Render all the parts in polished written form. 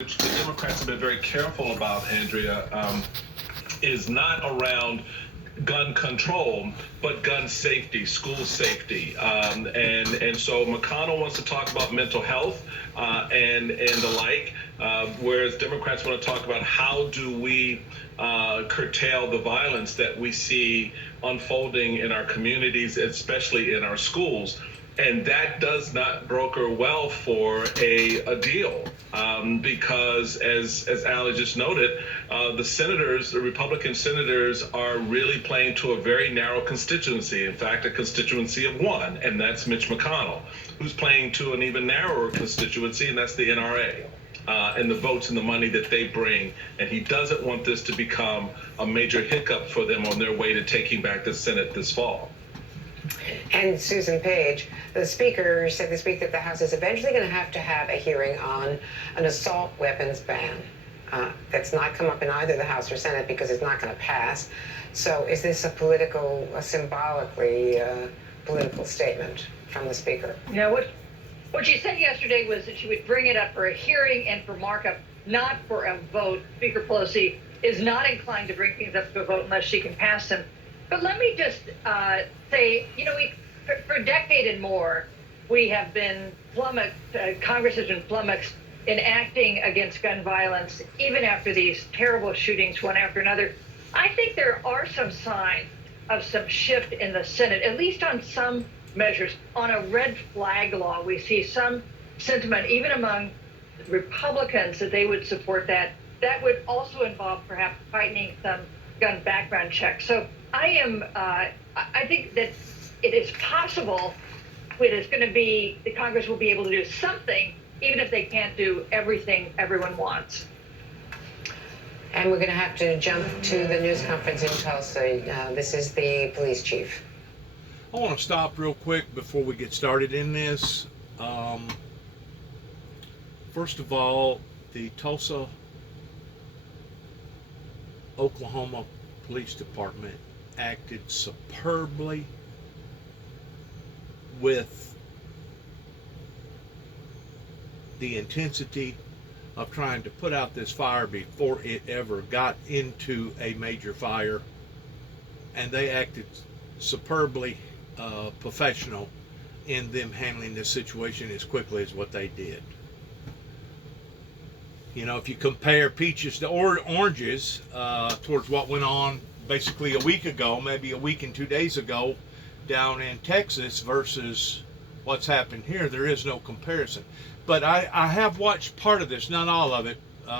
which the Democrats have been very careful about, Andrea, is not around gun control, but gun safety, school safety, and so McConnell wants to talk about mental health and the like, whereas Democrats want to talk about how do we curtail the violence that we see unfolding in our communities, especially in our schools. And that does not broker well for a deal, because as Ali just noted, the Republican senators are really playing to a very narrow constituency. In fact, a constituency of one, and that's Mitch McConnell, who's playing to an even narrower constituency, and that's the NRA. And the votes and the money that they bring. And he doesn't want this to become a major hiccup for them on their way to taking back the Senate this fall. And Susan Page, the Speaker, said this week that the House is eventually going to have a hearing on an assault weapons ban. That's not come up in either the House or Senate because it's not going to pass. So is this a symbolically political statement from the Speaker? Yeah, what she said yesterday was that she would bring it up for a hearing and for markup, not for a vote. Speaker Pelosi is not inclined to bring things up to a vote unless she can pass them. But let me just say, for a decade and more, we have been flummoxed, Congress has been flummoxed in acting against gun violence, even after these terrible shootings, one after another. I think there are some signs of some shift in the Senate, at least on some measures. On a red flag law, we see some sentiment, even among Republicans, that they would support that. That would also involve perhaps tightening some gun background checks. So I think that it is possible the Congress will be able to do something, even if they can't do everything everyone wants. And we're going to have to jump to the news conference in Tulsa. This is the police chief. I want to stop real quick before we get started in this. First of all, the Tulsa, Oklahoma Police Department acted superbly with the intensity of trying to put out this fire before it ever got into a major fire, and they acted superbly professional in them handling this situation as quickly as what they did. You know, if you compare peaches to oranges towards what went on basically a week ago, maybe a week and 2 days ago down in Texas versus what's happened here, there is no comparison. But I have watched part of this, not all of it.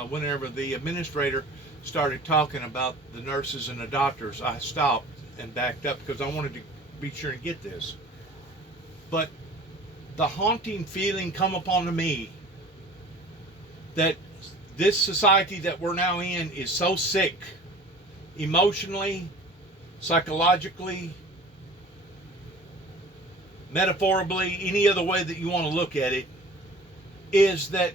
Whenever the administrator started talking about the nurses and the doctors, I stopped and backed up because I wanted to be sure and get this. But the haunting feeling come upon me that this society that we're now in is so sick, emotionally, psychologically, metaphorically, any other way that you want to look at it, is that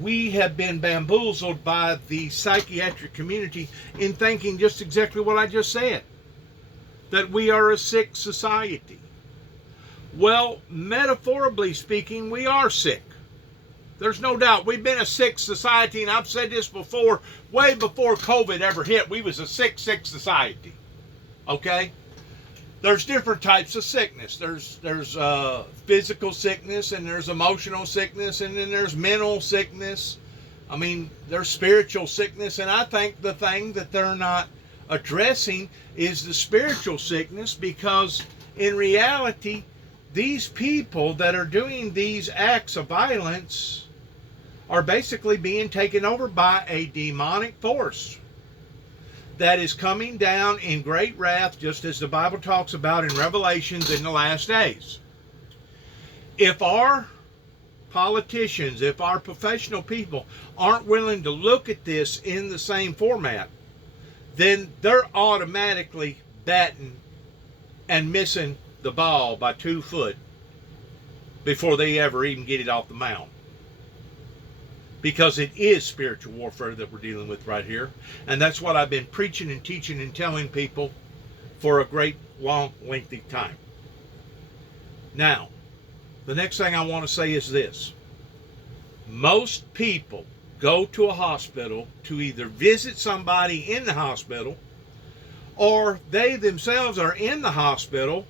we have been bamboozled by the psychiatric community in thinking just exactly what I just said, that we are a sick society. Well, metaphorically speaking, we are sick. There's no doubt. We've been a sick society, and I've said this before, way before COVID ever hit, we was a sick society. Okay? There's different types of sickness. There's physical sickness, and there's emotional sickness, and then there's mental sickness. I mean, there's spiritual sickness, and I think the thing that they're not addressing is the spiritual sickness, because in reality, these people that are doing these acts of violence are basically being taken over by a demonic force that is coming down in great wrath, just as the Bible talks about in Revelations in the last days. If our politicians, if our professional people aren't willing to look at this in the same format, then they're automatically batting and missing the ball by 2 foot before they ever even get it off the mound. Because it is spiritual warfare that we're dealing with right here. And that's what I've been preaching and teaching and telling people for a great, long, lengthy time. Now, the next thing I want to say is this. Most people go to a hospital to either visit somebody in the hospital, or they themselves are in the hospital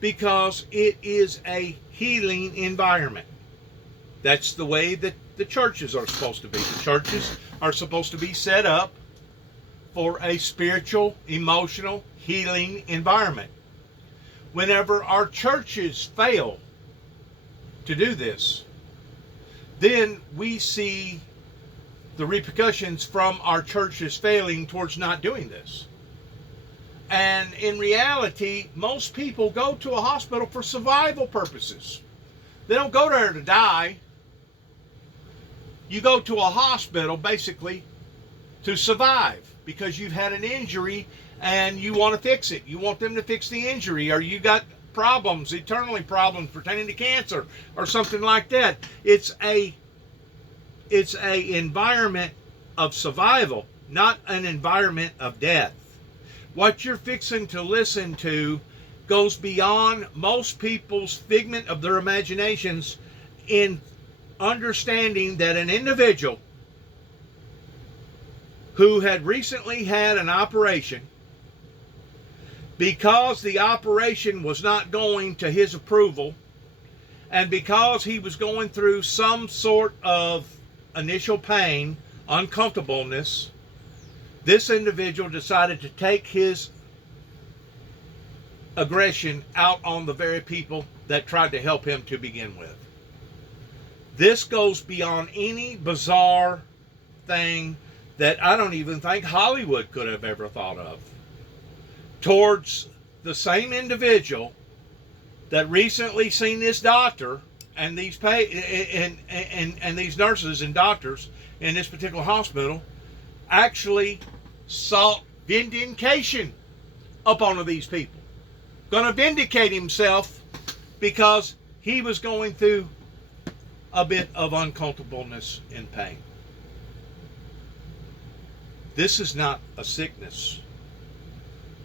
because it is a healing environment. That's the way that the churches are supposed to be. The churches are supposed to be set up for a spiritual, emotional, healing environment. Whenever our churches fail to do this, then we see the repercussions from our churches failing towards not doing this. And in reality, most people go to a hospital for survival purposes. They don't go there to die. You go to a hospital basically to survive because you've had an injury and you want to fix it. You want them to fix the injury, or you got problems, eternally problems pertaining to cancer or something like that. It's a environment of survival, not an environment of death. What you're fixing to listen to goes beyond most people's figment of their imaginations in understanding that an individual who had recently had an operation, because the operation was not going to his approval, and because he was going through some sort of initial pain, uncomfortableness, this individual decided to take his aggression out on the very people that tried to help him to begin with. This goes beyond any bizarre thing that I don't even think Hollywood could have ever thought of, towards the same individual that recently seen this doctor and these and these nurses and doctors in this particular hospital actually sought vindication upon these people. Going to vindicate himself because he was going through a bit of uncomfortableness and pain. This is not a sickness.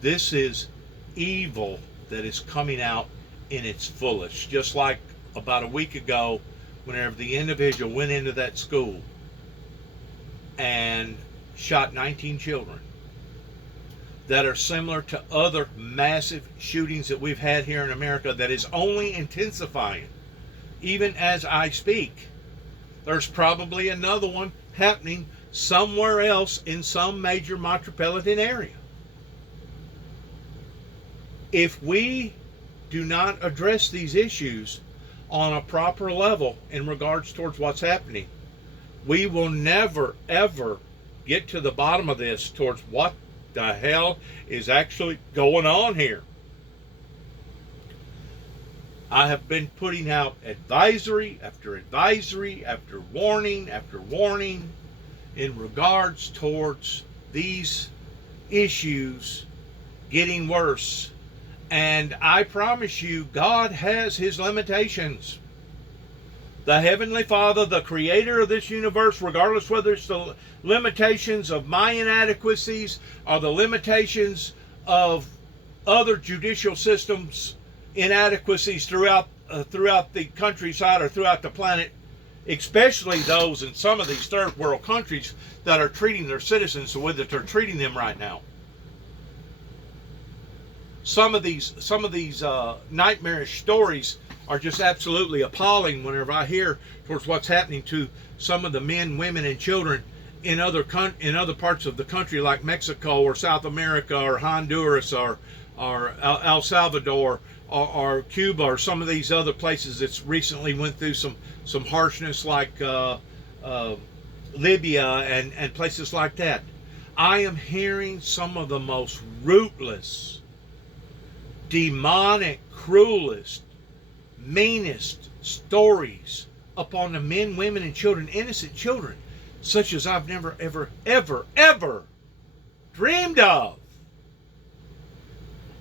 This is evil that is coming out in its fullest. Just like about a week ago, whenever the individual went into that school and shot 19 children, that are similar to other massive shootings that we've had here in America that is only intensifying. Even as I speak, there's probably another one happening somewhere else in some major metropolitan area. If we do not address these issues on a proper level in regards towards what's happening, we will never, ever get to the bottom of this towards what the hell is actually going on here. I have been putting out advisory after warning after warning in regards towards these issues getting worse. And I promise you, God has his limitations. The Heavenly Father, the creator of this universe, regardless whether it's the limitations of my inadequacies or the limitations of other judicial systems inadequacies throughout the countryside or throughout the planet, especially those in some of these third world countries that are treating their citizens the way that they're treating them right now. Some of these nightmarish stories are just absolutely appalling whenever I hear towards what's happening to some of the men, women, and children in other parts of the country, like Mexico or South America or Honduras or El Salvador or Cuba or some of these other places that's recently went through some harshness, like Libya and places like that. I am hearing some of the most rootless, demonic, cruelest, meanest stories upon the men, women, and children, innocent children, such as I've never, ever, ever, ever dreamed of.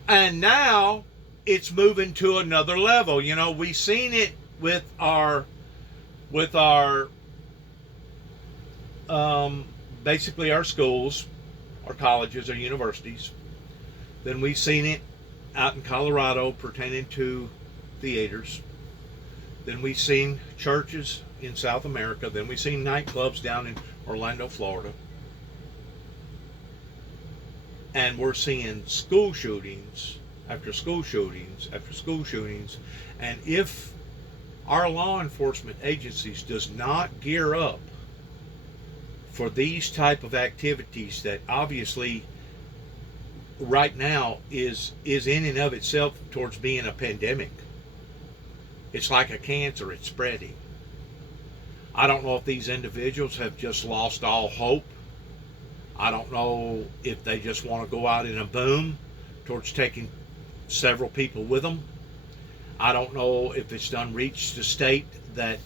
And now it's moving to another level. You know, we've seen it with our basically our schools, our colleges, our universities. Then we've seen it out in Colorado pertaining to theaters. Then we've seen churches in South America. Then we've seen nightclubs down in Orlando, Florida. And we're seeing school shootings after school shootings after school shootings. And if our law enforcement agencies does not gear up for these type of activities that obviously right now is in and of itself towards being a pandemic. It's like a cancer, it's spreading. I don't know if these individuals have just lost all hope. I don't know if they just want to go out in a boom towards taking several people with them. I don't know if it's done reached a state that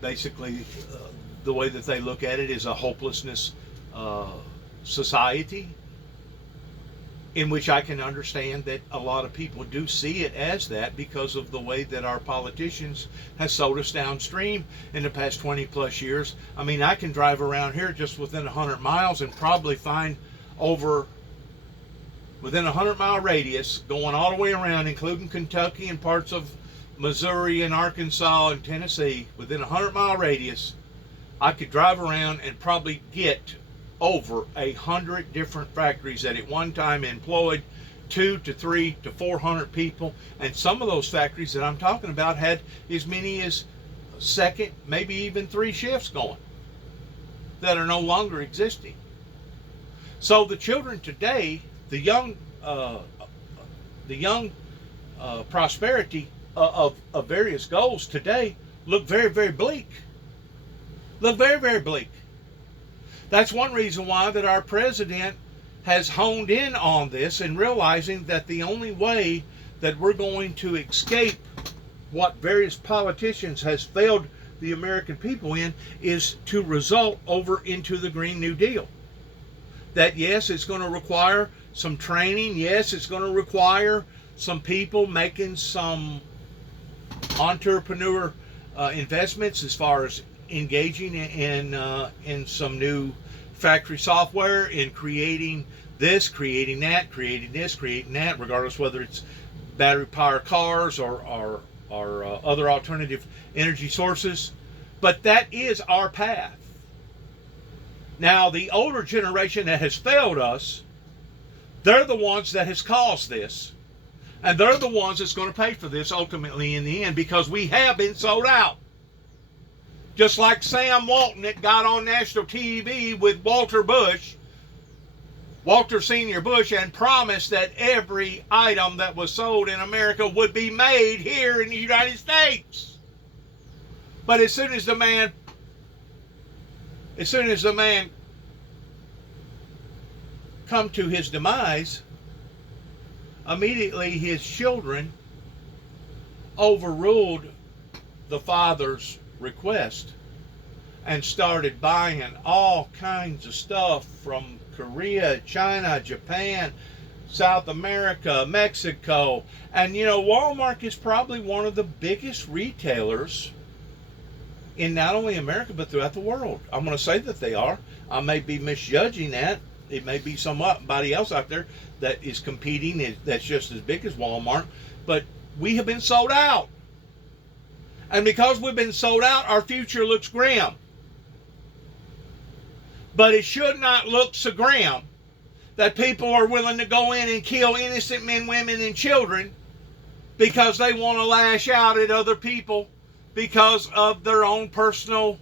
basically the way that they look at it is a hopelessness society, in which I can understand that a lot of people do see it as that because of the way that our politicians have sold us downstream in the past 20 plus years. I mean, I can drive around here just within 100 miles and probably find over within a 100-mile radius going all the way around, including Kentucky and parts of Missouri and Arkansas and Tennessee, within a 100-mile radius, I could drive around and probably get over 100 different factories that at one time employed 200 to 300 to 400 people, and some of those factories that I'm talking about had as many as second, maybe even 3 shifts going that are no longer existing. So the children today, the young prosperity of various goals today look very, very bleak. Look very, very bleak. That's one reason why that our president has honed in on this and realizing that the only way that we're going to escape what various politicians has failed the American people in is to result over into the Green New Deal. That yes, it's going to require some training. Yes, it's going to require some people making some entrepreneur investments as far as engaging in some new factory software, in creating this, creating that, creating this, creating that, regardless whether it's battery powered cars or other alternative energy sources. But that is our path. Now, the older generation that has failed us, they're the ones that has caused this. And they're the ones that's going to pay for this ultimately in the end, because we have been sold out. Just like Sam Walton that got on national TV with Walter Senior Bush, and promised that every item that was sold in America would be made here in the United States. But as soon as the man come to his demise, immediately his children overruled the father's request and started buying all kinds of stuff from Korea, China, Japan, South America, Mexico. And you know, Walmart is probably one of the biggest retailers in not only America but throughout the world. I'm going to say that they are. I may be misjudging that. It may be somebody else out there that is competing that's just as big as Walmart, but we have been sold out. And because we've been sold out, our future looks grim. But it should not look so grim that people are willing to go in and kill innocent men, women, and children because they want to lash out at other people because of their own personal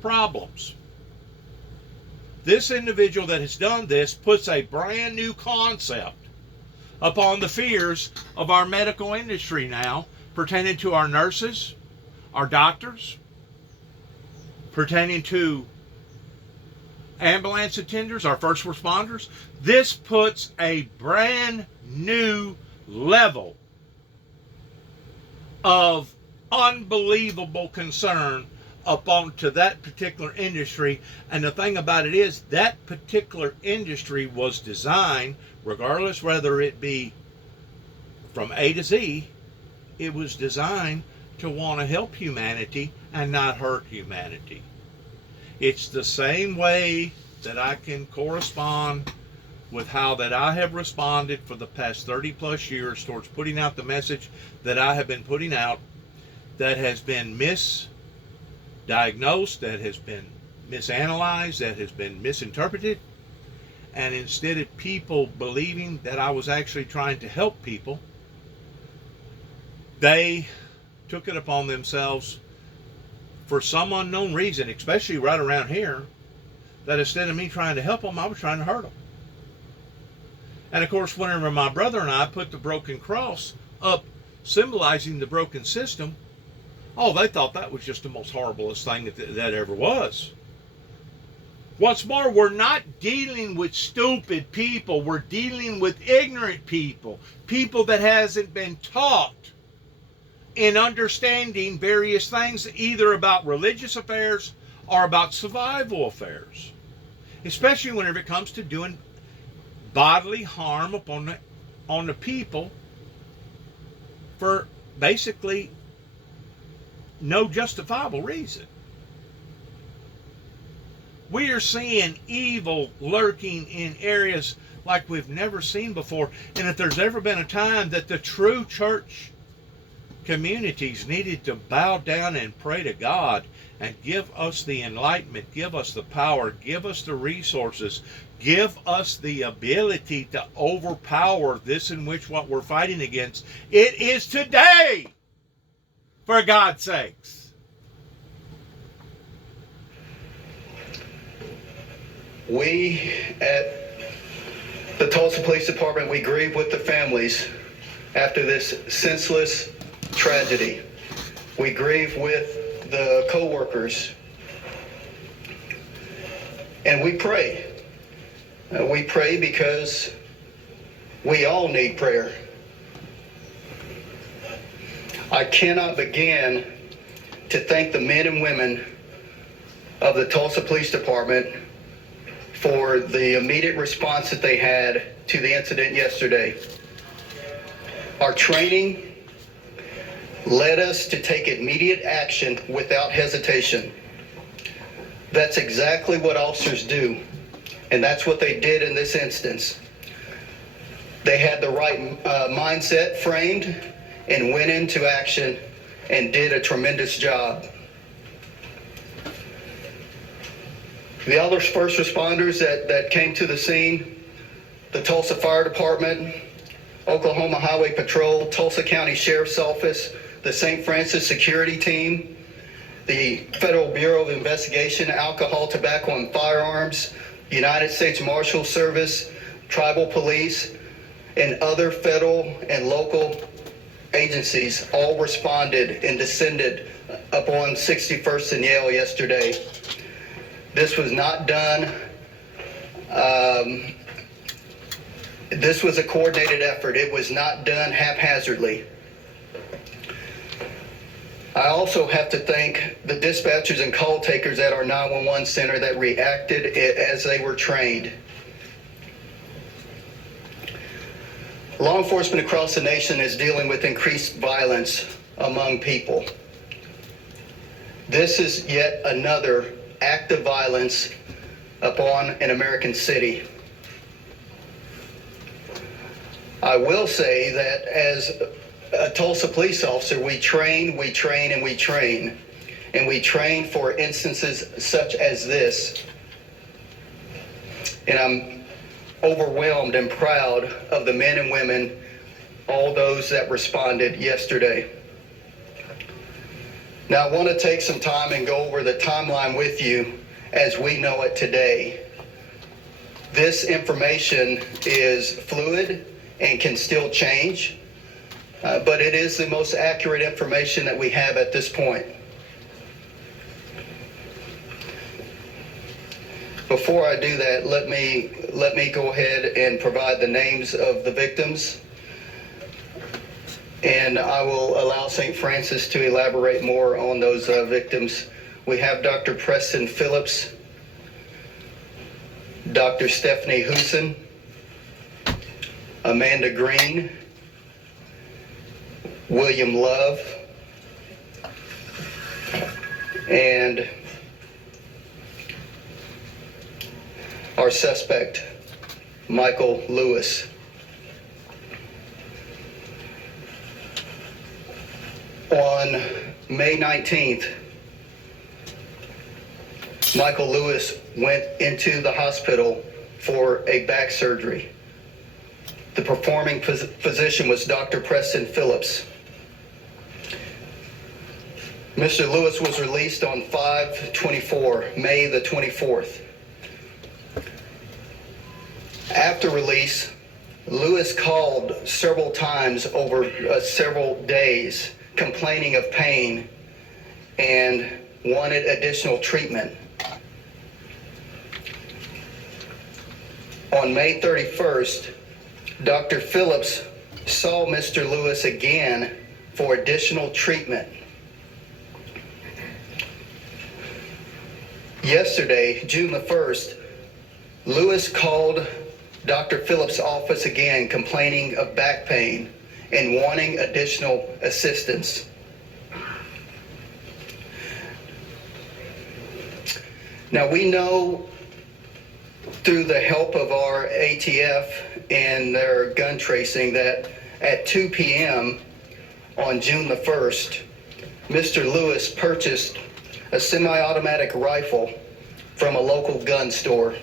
problems. This individual that has done this puts a brand new concept upon the fears of our medical industry now, pertaining to our nurses, our doctors, pertaining to ambulance attendants, our first responders. This puts a brand new level of unbelievable concern upon to that particular industry. And the thing about it is that particular industry was designed, regardless whether it be from A to Z, it was designed to want to help humanity and not hurt humanity. It's the same way that I can correspond with how that I have responded for the past 30 plus years towards putting out the message that I have been putting out, that has been misdiagnosed, that has been misanalyzed, that has been misinterpreted. And instead of people believing that I was actually trying to help people, they took it upon themselves for some unknown reason, especially right around here, that instead of me trying to help them, I was trying to hurt them. And of course, whenever my brother and I put the broken cross up symbolizing the broken system, oh, they thought that was just the most horriblest thing that ever was. Once more, we're not dealing with stupid people. We're dealing with ignorant people. People that hasn't been taught in understanding various things, either about religious affairs or about survival affairs. Especially whenever it comes to doing bodily harm upon the people for basically no justifiable reason. We are seeing evil lurking in areas like we've never seen before. And if there's ever been a time that the true church communities needed to bow down and pray to God and give us the enlightenment, give us the power, give us the resources, give us the ability to overpower this in which what we're fighting against, it is today, for God's sakes. We at the Tulsa Police Department, we grieve with the families after this senseless tragedy. We grieve with the co-workers. And we pray. We pray because we all need prayer. I cannot begin to thank the men and women of the Tulsa Police Department for the immediate response that they had to the incident yesterday. Our training led us to take immediate action without hesitation. That's exactly what officers do, and that's what they did in this instance. They had the right mindset framed and went into action and did a tremendous job. The other first responders that came to the scene, the Tulsa Fire Department, Oklahoma Highway Patrol, Tulsa County Sheriff's Office, the St. Francis Security Team, the Federal Bureau of Investigation, Alcohol, Tobacco, and Firearms, United States Marshal Service, Tribal Police, and other federal and local agencies all responded and descended upon 61st and Yale yesterday. This was not done. This was a coordinated effort. It was not done haphazardly. I also have to thank the dispatchers and call takers at our 911 center that reacted as they were trained. Law enforcement across the nation is dealing with increased violence among people. This is yet another act of violence upon an American city. I will say that as a Tulsa police officer, we train, and we train. And we train for instances such as this. And I'm overwhelmed and proud of the men and women, all those that responded yesterday. Now, I want to take some time and go over the timeline with you as we know it today. This information is fluid and can still change, but it is the most accurate information that we have at this point. Before I do that, let me go ahead and provide the names of the victims. And I will allow St. Francis to elaborate more on those victims. We have Dr. Preston Phillips, Dr. Stephanie Huson, Amanda Green, William Love, and our suspect. Michael Lewis. On May 19th, Michael Lewis went into the hospital for a back surgery. The performing physician was Dr. Preston Phillips. Mr. Lewis was released on 5/24, May the 24th. After release, Lewis called several times over several days, complaining of pain and wanted additional treatment. On May 31st, Dr. Phillips saw Mr. Lewis again for additional treatment. Yesterday, June the 1st, Lewis called Dr. Phillips' office again, complaining of back pain and wanting additional assistance. Now we know through the help of our ATF and their gun tracing that at 2 p.m. on June the 1st, Mr. Lewis purchased a semi-automatic rifle from a local gun store.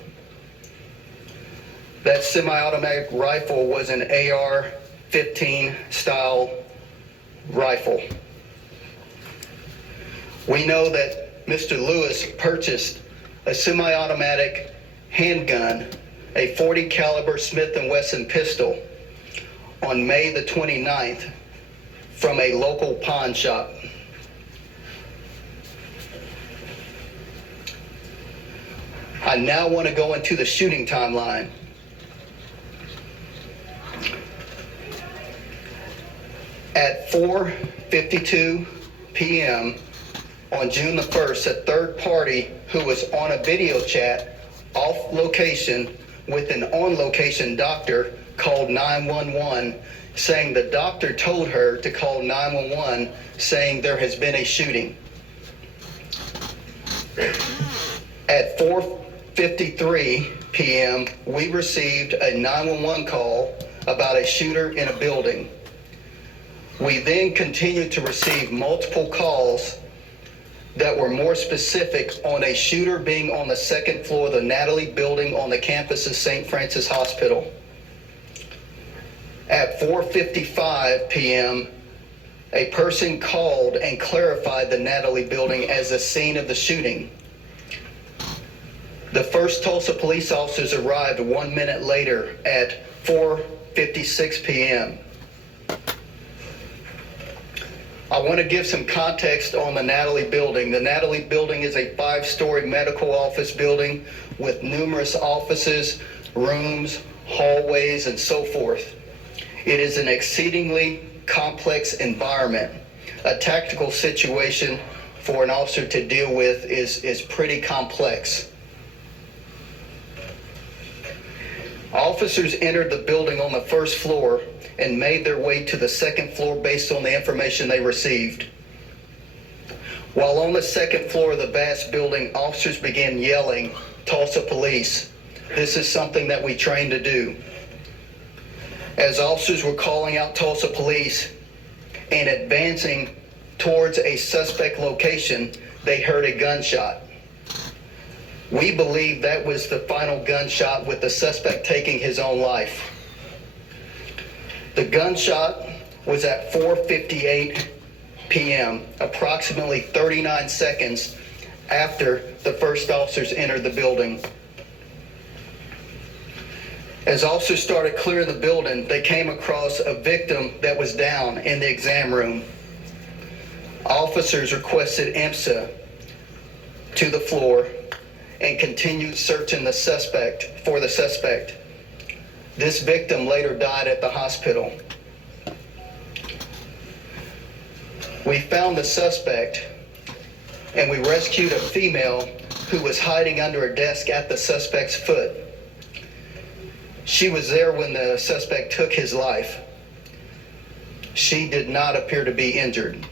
That semi-automatic rifle was an AR-15 style rifle. We know that Mr. Lewis purchased a semi-automatic handgun, a .40 caliber Smith & Wesson pistol, on May the 29th from a local pawn shop. I now want to go into the shooting timeline. At 4:52 p.m. on June the 1st, a third party who was on a video chat off location with an on-location doctor called 911, saying the doctor told her to call 911, saying there has been a shooting. At 4:53 p.m., we received a 911 call about a shooter in a building. We then continued to receive multiple calls that were more specific on a shooter being on the second floor of the Natalie building on the campus of St. Francis Hospital. At 4:55 p.m., a person called and clarified the Natalie building as the scene of the shooting. The first Tulsa police officers arrived 1 minute later at 4:56 p.m. I want to give some context on the Natalie building. The Natalie building is a 5-story medical office building with numerous offices, rooms, hallways, and so forth. It is an exceedingly complex environment. A tactical situation for an officer to deal with is pretty complex. Officers entered the building on the first floor and made their way to the second floor based on the information they received. While on the second floor of the vast building, officers began yelling, "Tulsa police." This is something that we train to do. As officers were calling out Tulsa police and advancing towards a suspect location, they heard a gunshot. We believe that was the final gunshot, with the suspect taking his own life. The gunshot was at 4:58 p.m., approximately 39 seconds after the first officers entered the building. As officers started clearing the building, they came across a victim that was down in the exam room. Officers requested IMSA to the floor and continued searching the suspect. This victim later died at the hospital. We found the suspect and we rescued a female who was hiding under a desk at the suspect's foot. She was there when the suspect took his life. She did not appear to be injured.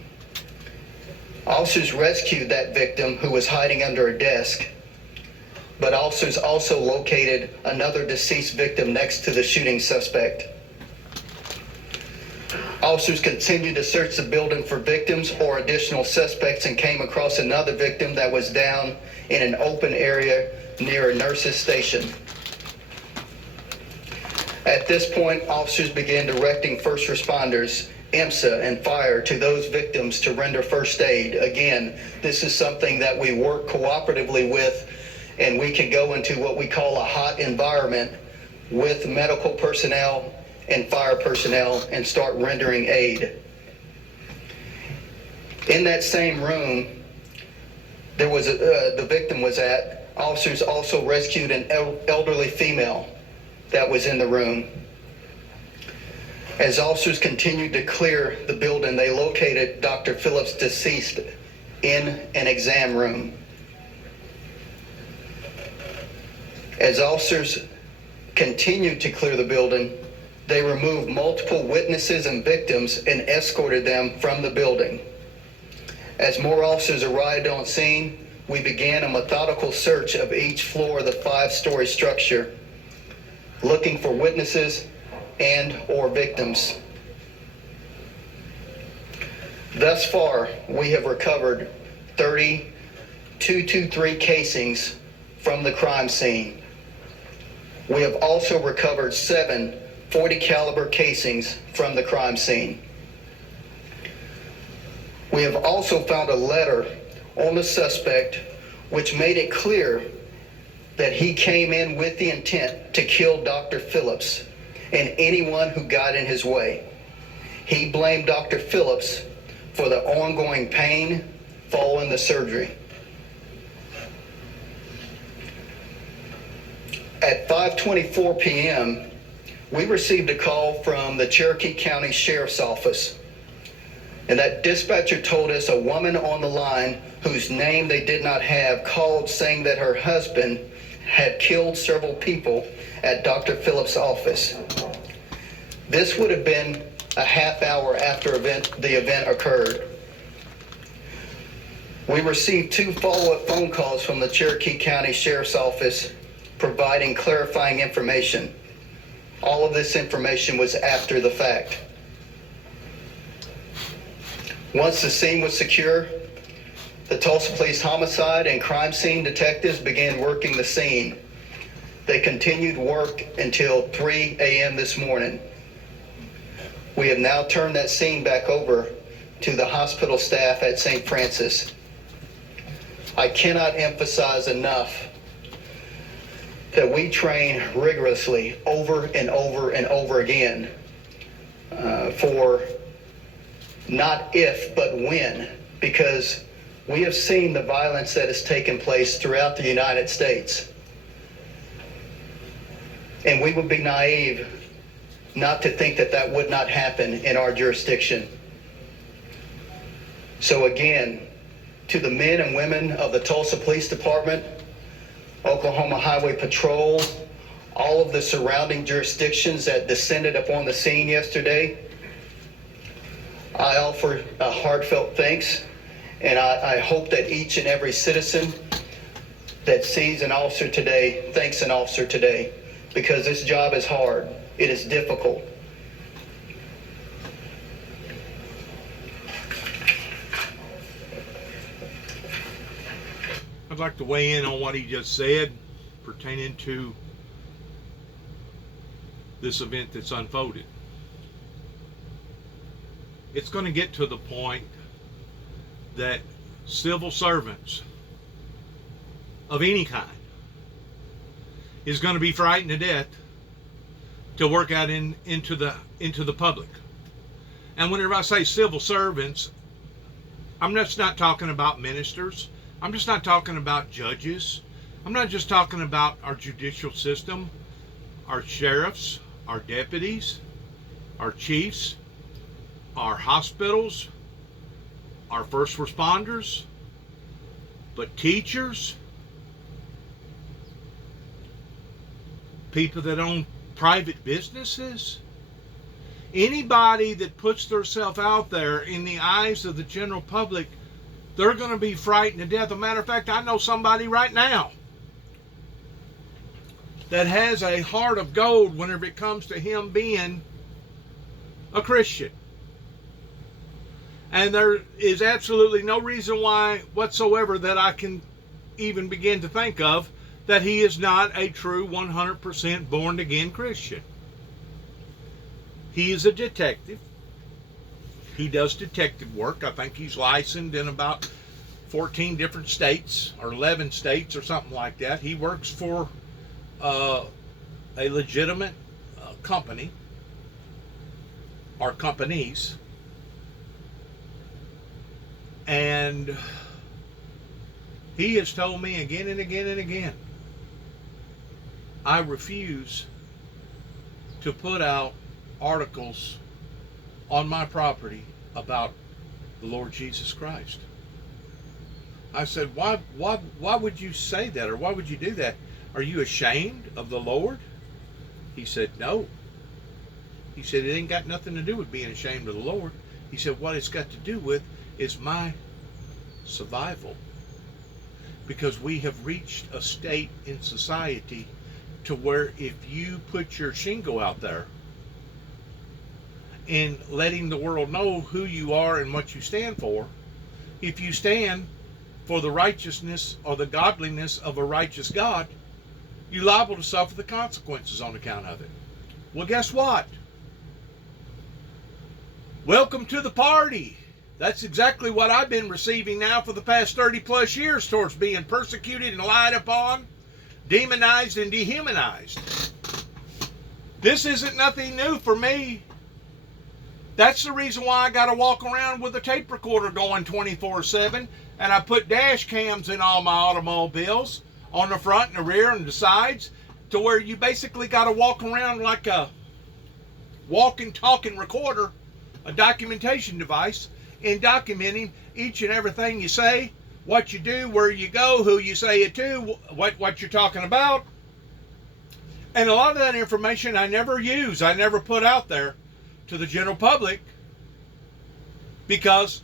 Officers rescued that victim who was hiding under a desk, but officers also located another deceased victim next to the shooting suspect. Officers continued to search the building for victims or additional suspects and came across another victim that was down in an open area near a nurse's station. At this point, officers began directing first responders, IMSA, and fire to those victims to render first aid. Again, this is something that we work cooperatively with, and we can go into what we call a hot environment with medical personnel and fire personnel and start rendering aid. In that same room, there was the victim was at. Officers also rescued an elderly female that was in the room. As officers continued to clear the building, they located Dr. Phillips deceased in an exam room. As officers continued to clear the building, they removed multiple witnesses and victims and escorted them from the building. As more officers arrived on scene, we began a methodical search of each floor of the 5-story structure, looking for witnesses and or victims. Thus far, we have recovered 30 .223 casings from the crime scene. We have also recovered 7 .40 caliber casings from the crime scene. We have also found a letter on the suspect which made it clear that he came in with the intent to kill Dr. Phillips and anyone who got in his way. He blamed Dr. Phillips for the ongoing pain following the surgery. At 5:24 p.m., we received a call from the Cherokee County Sheriff's Office, and that dispatcher told us a woman on the line whose name they did not have called saying that her husband had killed several people at Dr. Phillips' office. This would have been a half hour after the event occurred. We received 2 follow-up phone calls from the Cherokee County Sheriff's Office providing clarifying information. All of this information was after the fact. Once the scene was secure, the Tulsa Police Homicide and Crime Scene detectives began working the scene. They continued work until 3 a.m. this morning. We have now turned that scene back over to the hospital staff at St. Francis. I cannot emphasize enough that we train rigorously over and over and over again for not if, but when, because we have seen the violence that has taken place throughout the United States. And we would be naive not to think that that would not happen in our jurisdiction. So again, to the men and women of the Tulsa Police Department, Oklahoma Highway Patrol, all of the surrounding jurisdictions that descended upon the scene yesterday, I offer a heartfelt thanks, and I hope that each and every citizen that sees an officer today thanks an officer today, because this job is hard. It is difficult. I'd like to weigh in on what he just said pertaining to this event that's unfolded. It's going to get to the point that civil servants of any kind is going to be frightened to death to work out into the public. And whenever I say civil servants, I'm just not talking about ministers. I'm just not talking about judges. I'm not just talking about our judicial system, our sheriffs, our deputies, our chiefs, our hospitals, our first responders, but teachers, people that own private businesses, anybody that puts themselves out there in the eyes of the general public, they're going to be frightened to death. As a matter of fact, I know somebody right now that has a heart of gold whenever it comes to him being a Christian. And there is absolutely no reason why whatsoever that I can even begin to think of that he is not a true 100% born-again Christian. He is a detective. He does detective work. I think he's licensed in about 14 different states or 11 states or something like that. He works for a legitimate company or companies. And he has told me again and again and again, I refuse to put out articles on my property about the Lord Jesus Christ. I said, why would you say that, or why would you do that? Are you ashamed of the Lord? He said, no. He said, it ain't got nothing to do with being ashamed of the Lord. He said, what it's got to do with is my survival. Because we have reached a state in society to where if you put your shingle out there in letting the world know who you are and what you stand for, if you stand for the righteousness or the godliness of a righteous God, you're liable to suffer the consequences on account of it. Well, guess what? Welcome to the party. That's exactly what I've been receiving now for the past 30 plus years towards being persecuted and lied upon, demonized and dehumanized. This isn't nothing new for me. That's the reason why I got to walk around with a tape recorder going 24/7, and I put dash cams in all my automobiles on the front and the rear and the sides, to where you basically got to walk around like a walking, talking recorder, a documentation device, in documenting each and everything you say, what you do, where you go, who you say it to, what you're talking about. And a lot of that information I never use, I never put out there to the general public, because,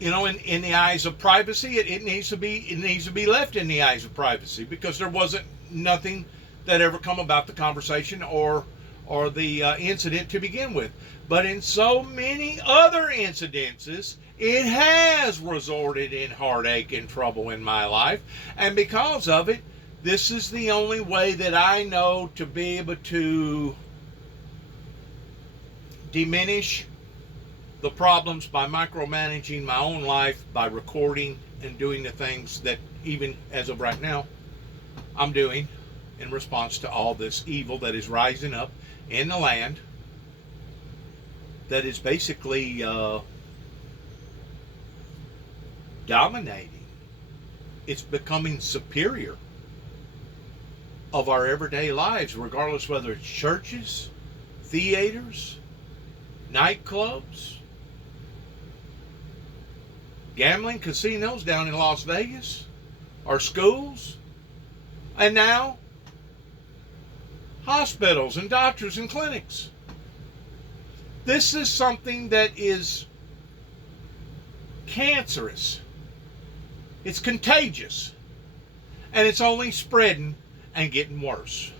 you know, in the eyes of privacy, it needs to be left in the eyes of privacy, because there wasn't nothing that ever come about the conversation or the incident to begin with. But in so many other incidences, it has resulted in heartache and trouble in my life. And because of it, this is the only way that I know to be able to diminish the problems by micromanaging my own life, by recording and doing the things that even as of right now I'm doing in response to all this evil that is rising up in the land, that is basically dominating. It's becoming superior of our everyday lives, regardless whether it's churches, theaters, nightclubs, gambling casinos down in Las Vegas, our schools, and now hospitals and doctors and clinics. This is something that is cancerous. It's contagious. And it's only spreading and getting worse.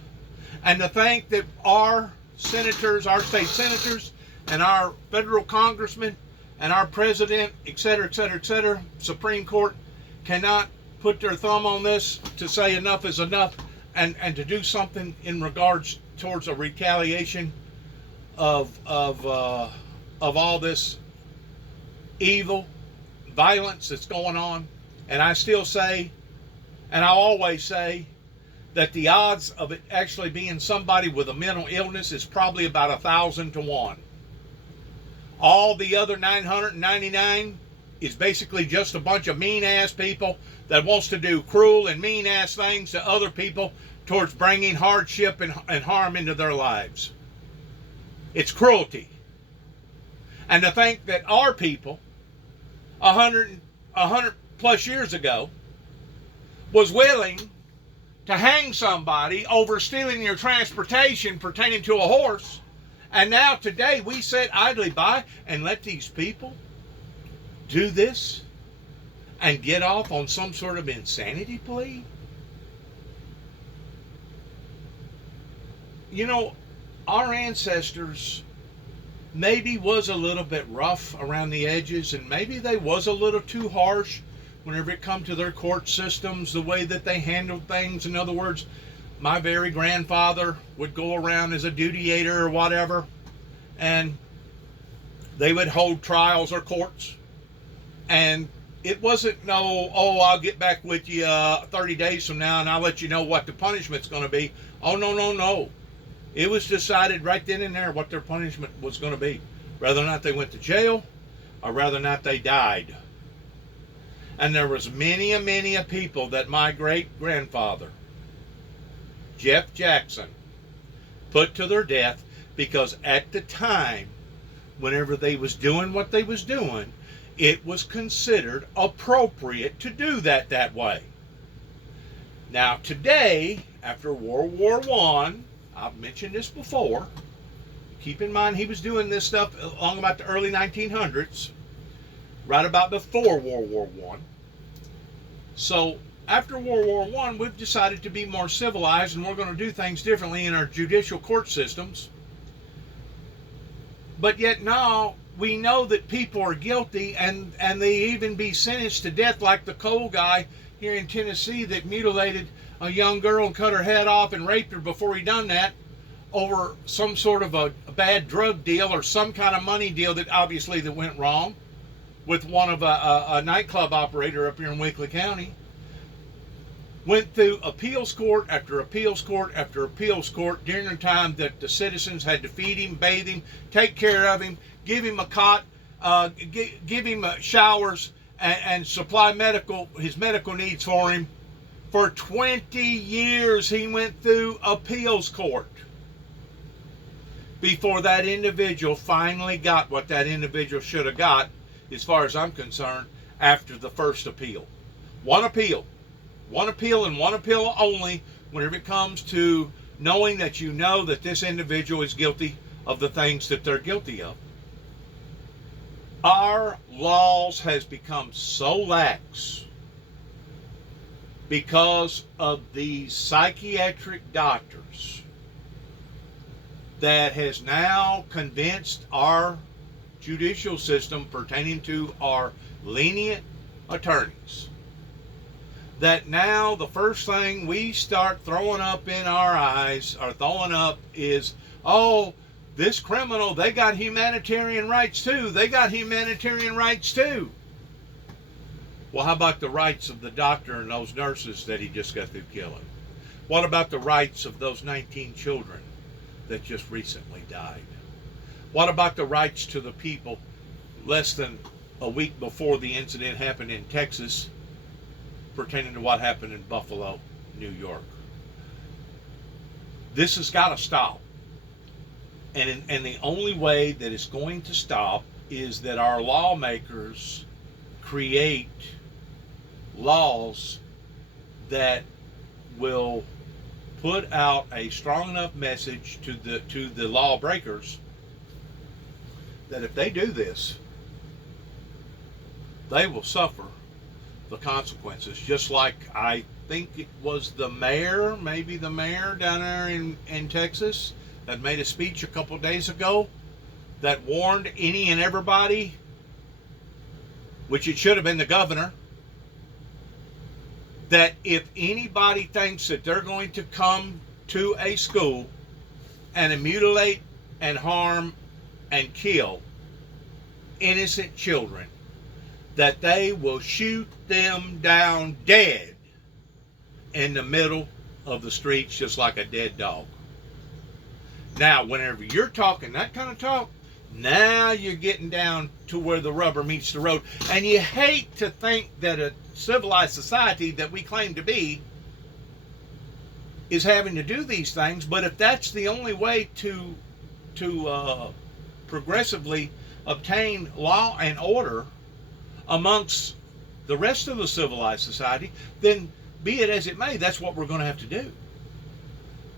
And to think that our senators, our state senators, and our federal congressmen, and our president, etc., etc., etc., Supreme Court, cannot put their thumb on this to say enough is enough, and to do something in regards towards a retaliation of all this evil violence that's going on. And I still say, and I always say, that the odds of it actually being somebody with a mental illness is probably about 1,000 to 1. All the other 999 is basically just a bunch of mean-ass people that wants to do cruel and mean-ass things to other people towards bringing hardship and harm into their lives. It's cruelty. And to think that our people, 100 plus years ago, was willing to hang somebody over stealing your transportation pertaining to a horse, and now today we sit idly by and let these people do this and get off on some sort of insanity plea? you know, our ancestors maybe was a little bit rough around the edges, and maybe they was a little too harsh whenever it come to their court systems, the way that they handled things. In other words, my very grandfather would go around as a dutyator or whatever, and they would hold trials or courts, and it wasn't no, oh, I'll get back with you 30 days from now and I'll let you know what the punishment's going to be. Oh, no, no, no. It was decided right then and there what their punishment was going to be. Whether or not they went to jail or whether or not they died. And there was many a people that my great-grandfather, Jeff Jackson, put to their death because at the time, whenever they was doing what they was doing, it was considered appropriate to do that way. Now today, after World War I, I've mentioned this before, keep in mind he was doing this stuff along about the early 1900s, right about before World War I. So after World War I, we've decided to be more civilized and we're going to do things differently in our judicial court systems. But yet now we know that people are guilty and they even be sentenced to death, like the Cole guy here in Tennessee that mutilated a young girl and cut her head off and raped her before he done that over some sort of a bad drug deal or some kind of money deal that obviously that went wrong with one of a nightclub operator up here in Weakley County. Went through appeals court after appeals court after appeals court during the time that the citizens had to feed him, bathe him, take care of him, give him a cot, give him showers, and supply his medical needs for him. For 20 years he went through appeals court before that individual finally got what that individual should have got, as far as I'm concerned, after the first appeal. One appeal and one appeal only whenever it comes to knowing that you know that this individual is guilty of the things that they're guilty of. Our laws has become so lax because of these psychiatric doctors that has now convinced our judicial system pertaining to our lenient attorneys that now the first thing we start throwing up in our eyes or throwing up is, oh, this criminal, they got humanitarian rights too. They got humanitarian rights too. Well, how about the rights of the doctor and those nurses that he just got through killing? What about the rights of those 19 children that just recently died? What about the rights to the people less than a week before the incident happened in Texas pertaining to what happened in Buffalo, New York? This has got to stop. And the only way that it's going to stop is that our lawmakers create laws that will put out a strong enough message to the lawbreakers that if they do this, they will suffer the consequences. Just like I think it was maybe the mayor down there in Texas that made a speech a couple days ago that warned any and everybody, which it should have been the governor, that if anybody thinks that they're going to come to a school and mutilate and harm and kill innocent children, that they will shoot them down dead in the middle of the streets just like a dead dog. Now, whenever you're talking that kind of talk, now you're getting down to where the rubber meets the road. And you hate to think that a civilized society that we claim to be is having to do these things, but if that's the only way to progressively obtain law and order amongst the rest of the civilized society, then be it as it may, that's what we're going to have to do.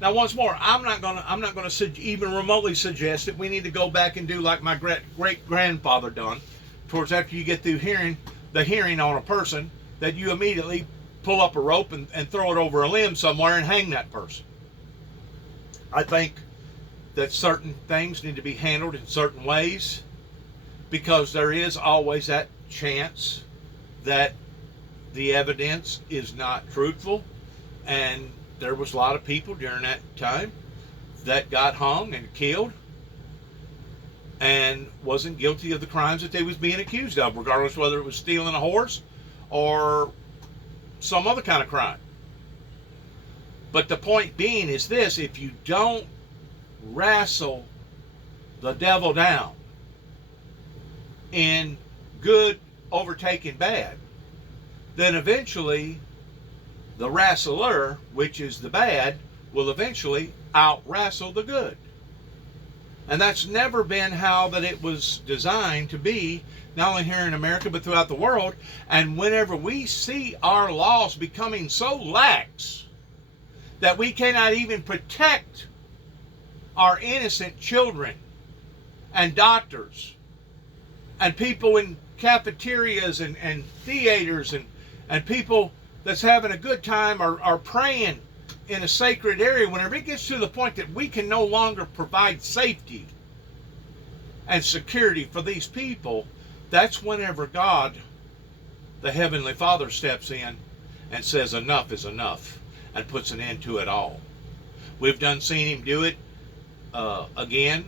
Now, once more, I'm not going to even remotely suggest that we need to go back and do like my great grandfather done. Towards after you get through the hearing on a person, that you immediately pull up a rope and throw it over a limb somewhere and hang that person. I think that certain things need to be handled in certain ways, because there is always that chance that the evidence is not truthful. And there was a lot of people during that time that got hung and killed and wasn't guilty of the crimes that they was being accused of, regardless whether it was stealing a horse or some other kind of crime. But the point being is this: if you don't wrestle the devil down in good overtaking bad, then eventually the wrestler, which is the bad, will eventually out-wrestle the good. And that's never been how that it was designed to be, not only here in America, but throughout the world. And whenever we see our laws becoming so lax that we cannot even protect our innocent children and doctors and people in cafeterias and theaters and people that's having a good time are praying in a sacred area, whenever it gets to the point that we can no longer provide safety and security for these people, that's whenever God, the Heavenly Father, steps in and says enough is enough and puts an end to it all. We've seen him do it again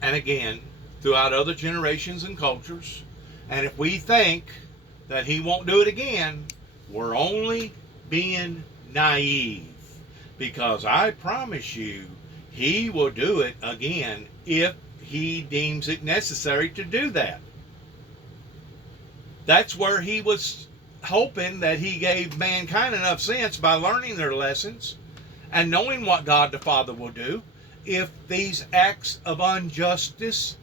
and again throughout other generations and cultures. And if we think that he won't do it again, we're only being naive. Because I promise you, he will do it again if he deems it necessary to do that. That's where he was hoping that he gave mankind enough sense by learning their lessons and knowing what God the Father will do if these acts of injustice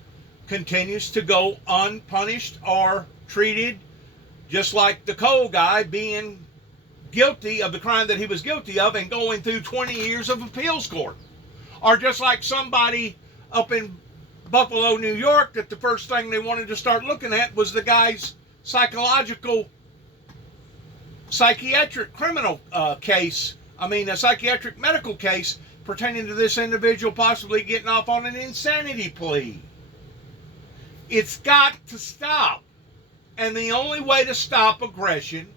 continues to go unpunished or treated just like the Cole guy being guilty of the crime that he was guilty of and going through 20 years of appeals court. Or just like somebody up in Buffalo, New York, that the first thing they wanted to start looking at was the guy's psychiatric medical case pertaining to this individual possibly getting off on an insanity plea. It's got to stop. And the only way to stop aggression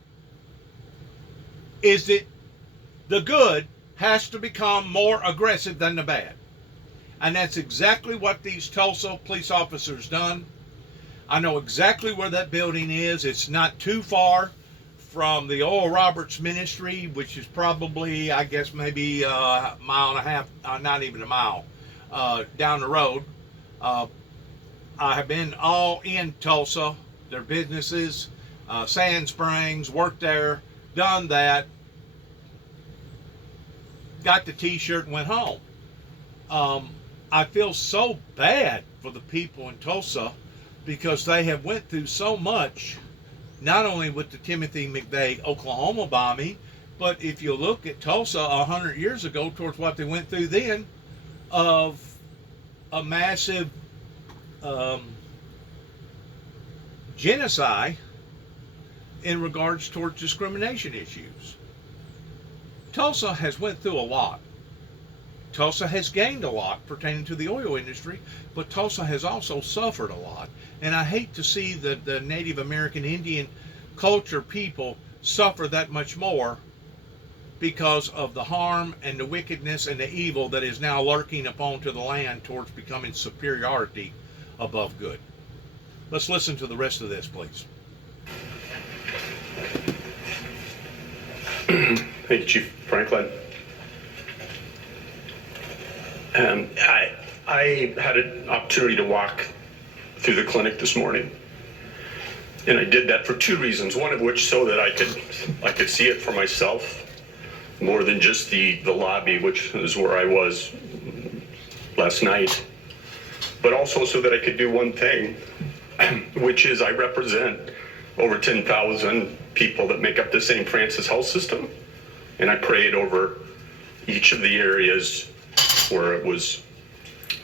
is that the good has to become more aggressive than the bad. And that's exactly what these Tulsa police officers done. I know exactly where that building is. It's not too far from the Oral Roberts Ministry, which is probably, I guess, maybe a mile and a half, not even a mile, down the road. I have been all in Tulsa, their businesses, Sand Springs, worked there, done that, got the t-shirt and went home. I feel so bad for the people in Tulsa because they have went through so much, not only with the Timothy McVeigh Oklahoma bombing, but if you look at Tulsa 100 years ago towards what they went through then of a massive genocide in regards towards discrimination issues. Tulsa has went through a lot. Tulsa has gained a lot pertaining to the oil industry, but Tulsa has also suffered a lot. And I hate to see the Native American Indian culture people suffer that much more because of the harm and the wickedness and the evil that is now lurking upon to the land towards becoming superiority above good. Let's listen to the rest of this, please. Thank you, Chief Franklin. I had an opportunity to walk through the clinic this morning, and I did that for two reasons. One of which so that I could see it for myself, more than just the lobby, which is where I was last night, but also so that I could do one thing, which is I represent over 10,000 people that make up the St. Francis health system, and I prayed over each of the areas where it was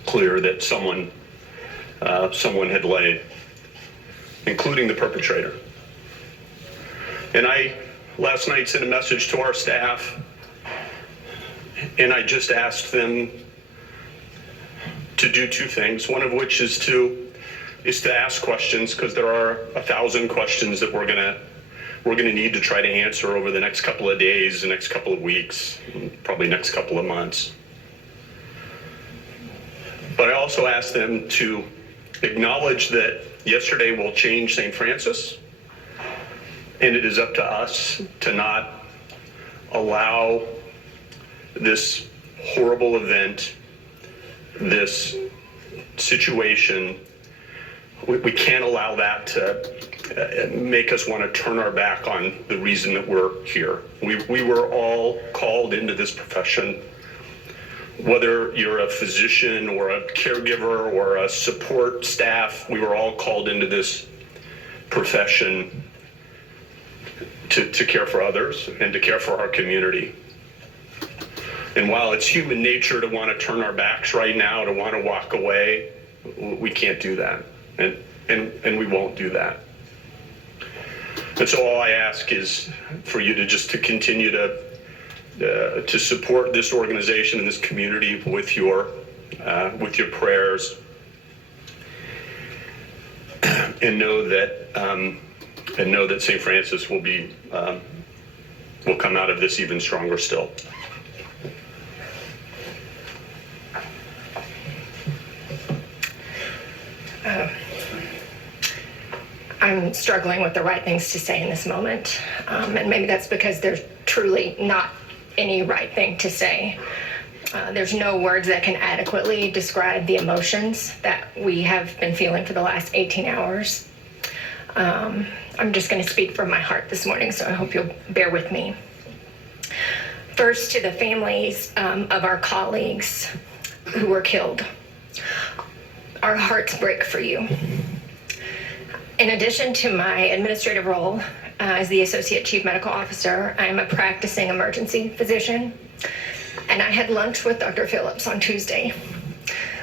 clear that someone had laid, including the perpetrator. And I last night sent a message to our staff, and I just asked them do two things. One of which is to ask questions, because there are 1,000 questions that we're gonna need to try to answer over the next couple of days, the next couple of weeks, probably next couple of months. But I also asked them to acknowledge that yesterday will change St. Francis, and it is up to us to not allow this horrible event, this situation, we can't allow that to make us want to turn our back on the reason that we're here. We were all called into this profession, whether you're a physician or a caregiver or a support staff, we were all called into this profession to care for others and to care for our community. And while it's human nature to want to turn our backs right now, to want to walk away, we can't do that. And we won't do that. And so all I ask is for you to continue to support this organization and this community with your prayers, and know that St. Francis will come out of this even stronger still. I'm struggling with the right things to say in this moment, and maybe that's because there's truly not any right thing to say. There's no words that can adequately describe the emotions that we have been feeling for the last 18 hours. I'm just going to speak from my heart this morning, so I hope you'll bear with me. First, to the families of our colleagues who were killed. Our hearts break for you. In addition to my administrative role as the Associate Chief Medical Officer, I am a practicing emergency physician, and I had lunch with Dr. Phillips on Tuesday.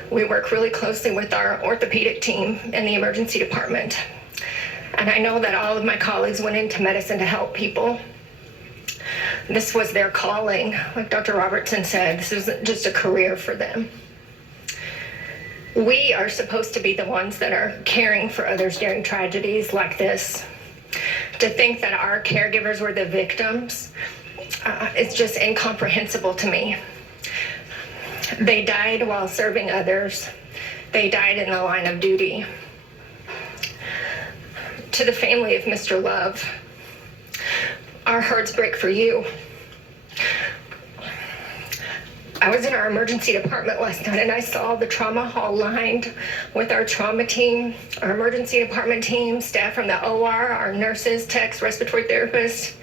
We work really closely with our orthopedic team in the emergency department, and I know that all of my colleagues went into medicine to help people. This was their calling. Like Dr. Robertson said, this isn't just a career for them. We are supposed to be the ones that are caring for others during tragedies like this. To think that our caregivers were the victims, it's just incomprehensible to me. They died while serving others. They died in the line of duty. To the family of Mr. Love, our hearts break for you. I was in our emergency department last night, and I saw the trauma hall lined with our trauma team, our emergency department team, staff from the OR, our nurses, techs, respiratory therapists.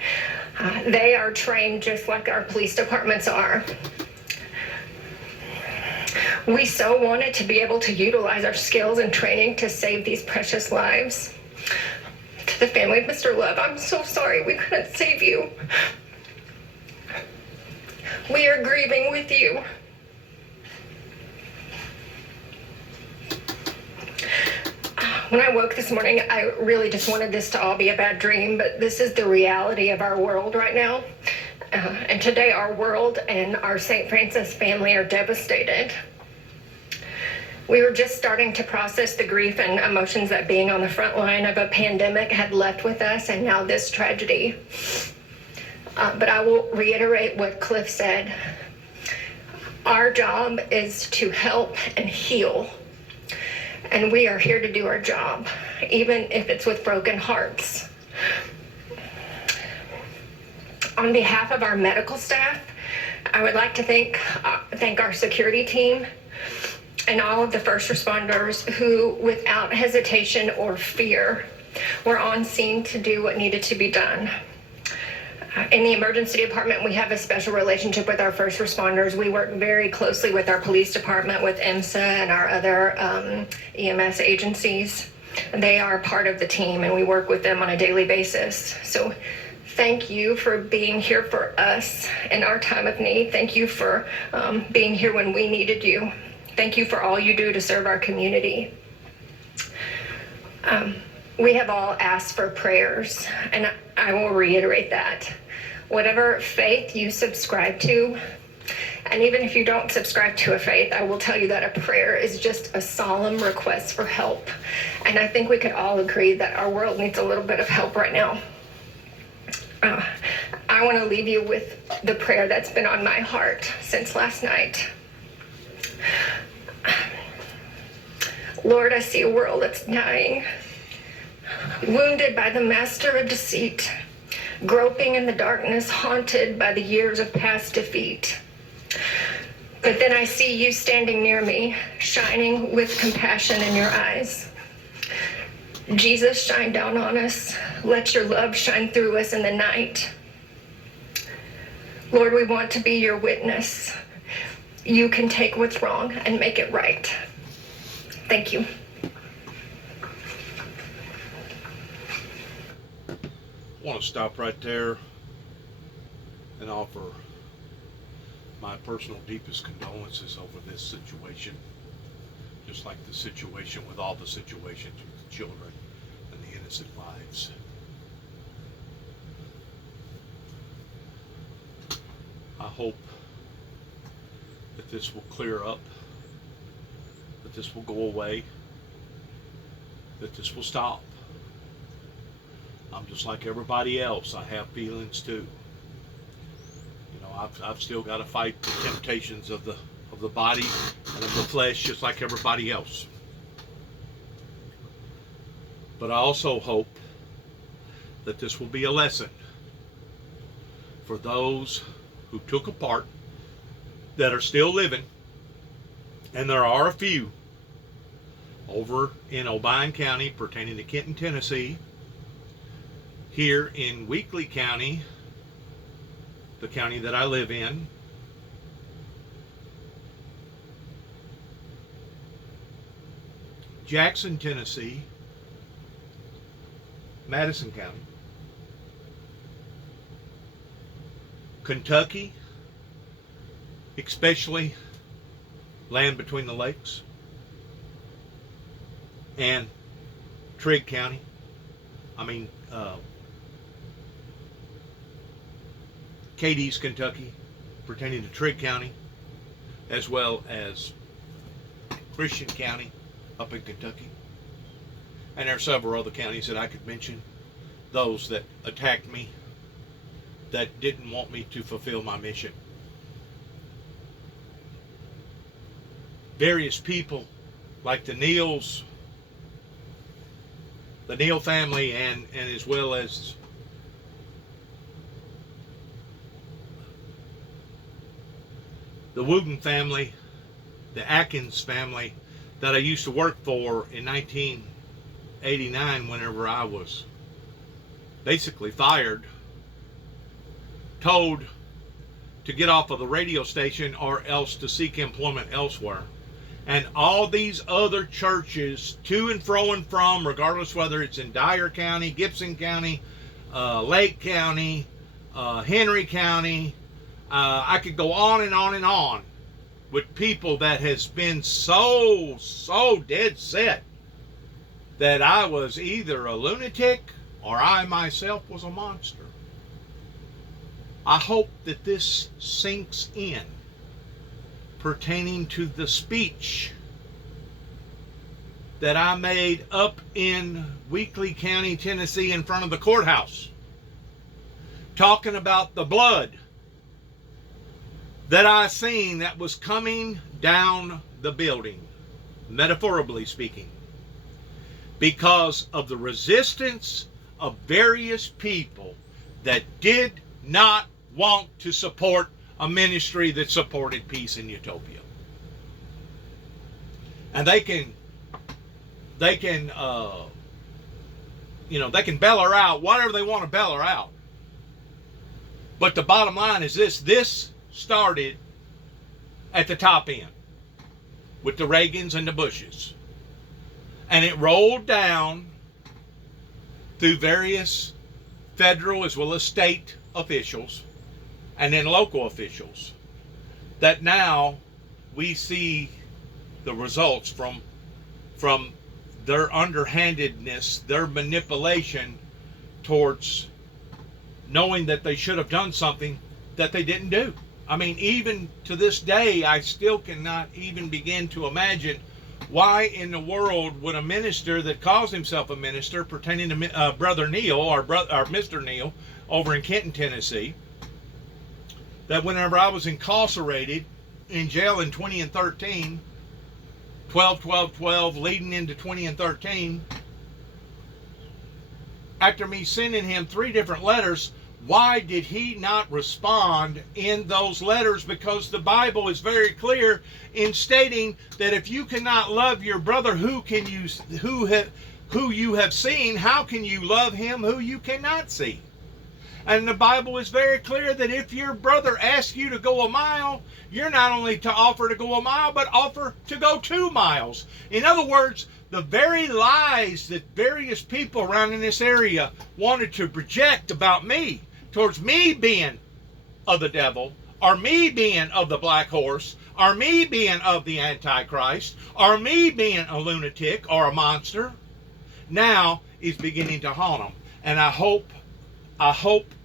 They are trained just like our police departments are. We so wanted to be able to utilize our skills and training to save these precious lives. To the family of Mr. Love, I'm so sorry we couldn't save you. We are grieving with you. When I woke this morning, I really just wanted this to all be a bad dream, but this is the reality of our world right now. And today our world and our St. Francis family are devastated. We were just starting to process the grief and emotions that being on the front line of a pandemic had left with us, and now this tragedy. But I will reiterate what Cliff said. Our job is to help and heal. And we are here to do our job, even if it's with broken hearts. On behalf of our medical staff, I would like to thank our security team and all of the first responders who, without hesitation or fear, were on scene to do what needed to be done. In the emergency department, we have a special relationship with our first responders. We work very closely with our police department, with IMSA and our other EMS agencies. They are part of the team, and we work with them on a daily basis. So thank you for being here for us in our time of need. Thank you for being here when we needed you. Thank you for all you do to serve our community. We have all asked for prayers, and I will reiterate that. Whatever faith you subscribe to, And even if you don't subscribe to a faith, I will tell you that a prayer is just a solemn request for help. And I think we could all agree that our world needs a little bit of help right now. I want to leave you with the prayer that's been on my heart since last night. Lord, I see a world that's dying, wounded by the master of deceit, groping in the darkness, haunted by the years of past defeat. But then I see you standing near me, shining with compassion in your eyes. Jesus, shine down on us. Let your love shine through us in the night. Lord, we want to be your witness. You can take what's wrong and make it right. Thank you. I want to stop right there and offer my personal deepest condolences over this situation, just like the situation with all the situations with the children and the innocent lives. I hope that this will clear up, that this will go away, that this will stop. I'm just like everybody else. I have feelings too. You know, I've still got to fight the temptations of the body and of the flesh, just like everybody else. But I also hope that this will be a lesson for those who took a part, that are still living, and there are a few over in Obion County pertaining to Kenton, Tennessee, here in Weakley County, the county that I live in, Jackson, Tennessee, Madison County, Kentucky, especially land between the lakes, and Trigg County. Cadiz, Kentucky, pertaining to Trigg County, as well as Christian County up in Kentucky. And there are several other counties that I could mention, those that attacked me, that didn't want me to fulfill my mission. Various people like the Neal family, and as well as the Wooten family, the Atkins family that I used to work for in 1989 whenever I was basically fired, told to get off of the radio station or else to seek employment elsewhere. And all these other churches to and from, regardless whether it's in Dyer County, Gibson County, Lake County, Henry County, I could go on and on and on with people that has been so dead set that I was either a lunatic or I myself was a monster. I hope that this sinks in pertaining to the speech that I made up in Weakley County, Tennessee, in front of the courthouse, talking about the blood that I seen that was coming down the building, metaphorically speaking, because of the resistance of various people that did not want to support a ministry that supported peace and utopia. And they can bell her out, whatever they want to bell her out. But the bottom line is this started at the top end with the Reagans and the Bushes. And it rolled down through various federal as well as state officials and then local officials, that now we see the results from their underhandedness, their manipulation towards knowing that they should have done something that they didn't do. I mean, even to this day, I still cannot even begin to imagine why in the world would a minister that calls himself a minister, pertaining to Brother Neil or Mr. Neil over in Kenton, Tennessee, that whenever I was incarcerated in jail in 20 and 13, 12, 12, 12, leading into 20 and 13, after me sending him 3 different letters, why did he not respond in those letters? Because the Bible is very clear in stating that if you cannot love your brother who you have seen, how can you love him who you cannot see? And the Bible is very clear that if your brother asks you to go a mile, you're not only to offer to go a mile, but offer to go 2 miles. In other words, the very lies that various people around in this area wanted to project about me, towards me being of the devil, or me being of the black horse, or me being of the Antichrist, or me being a lunatic or a monster, now is beginning to haunt them. And I hope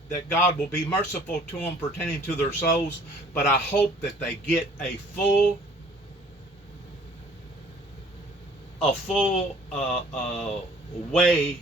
that God will be merciful to them pertaining to their souls, but I hope that they get a full way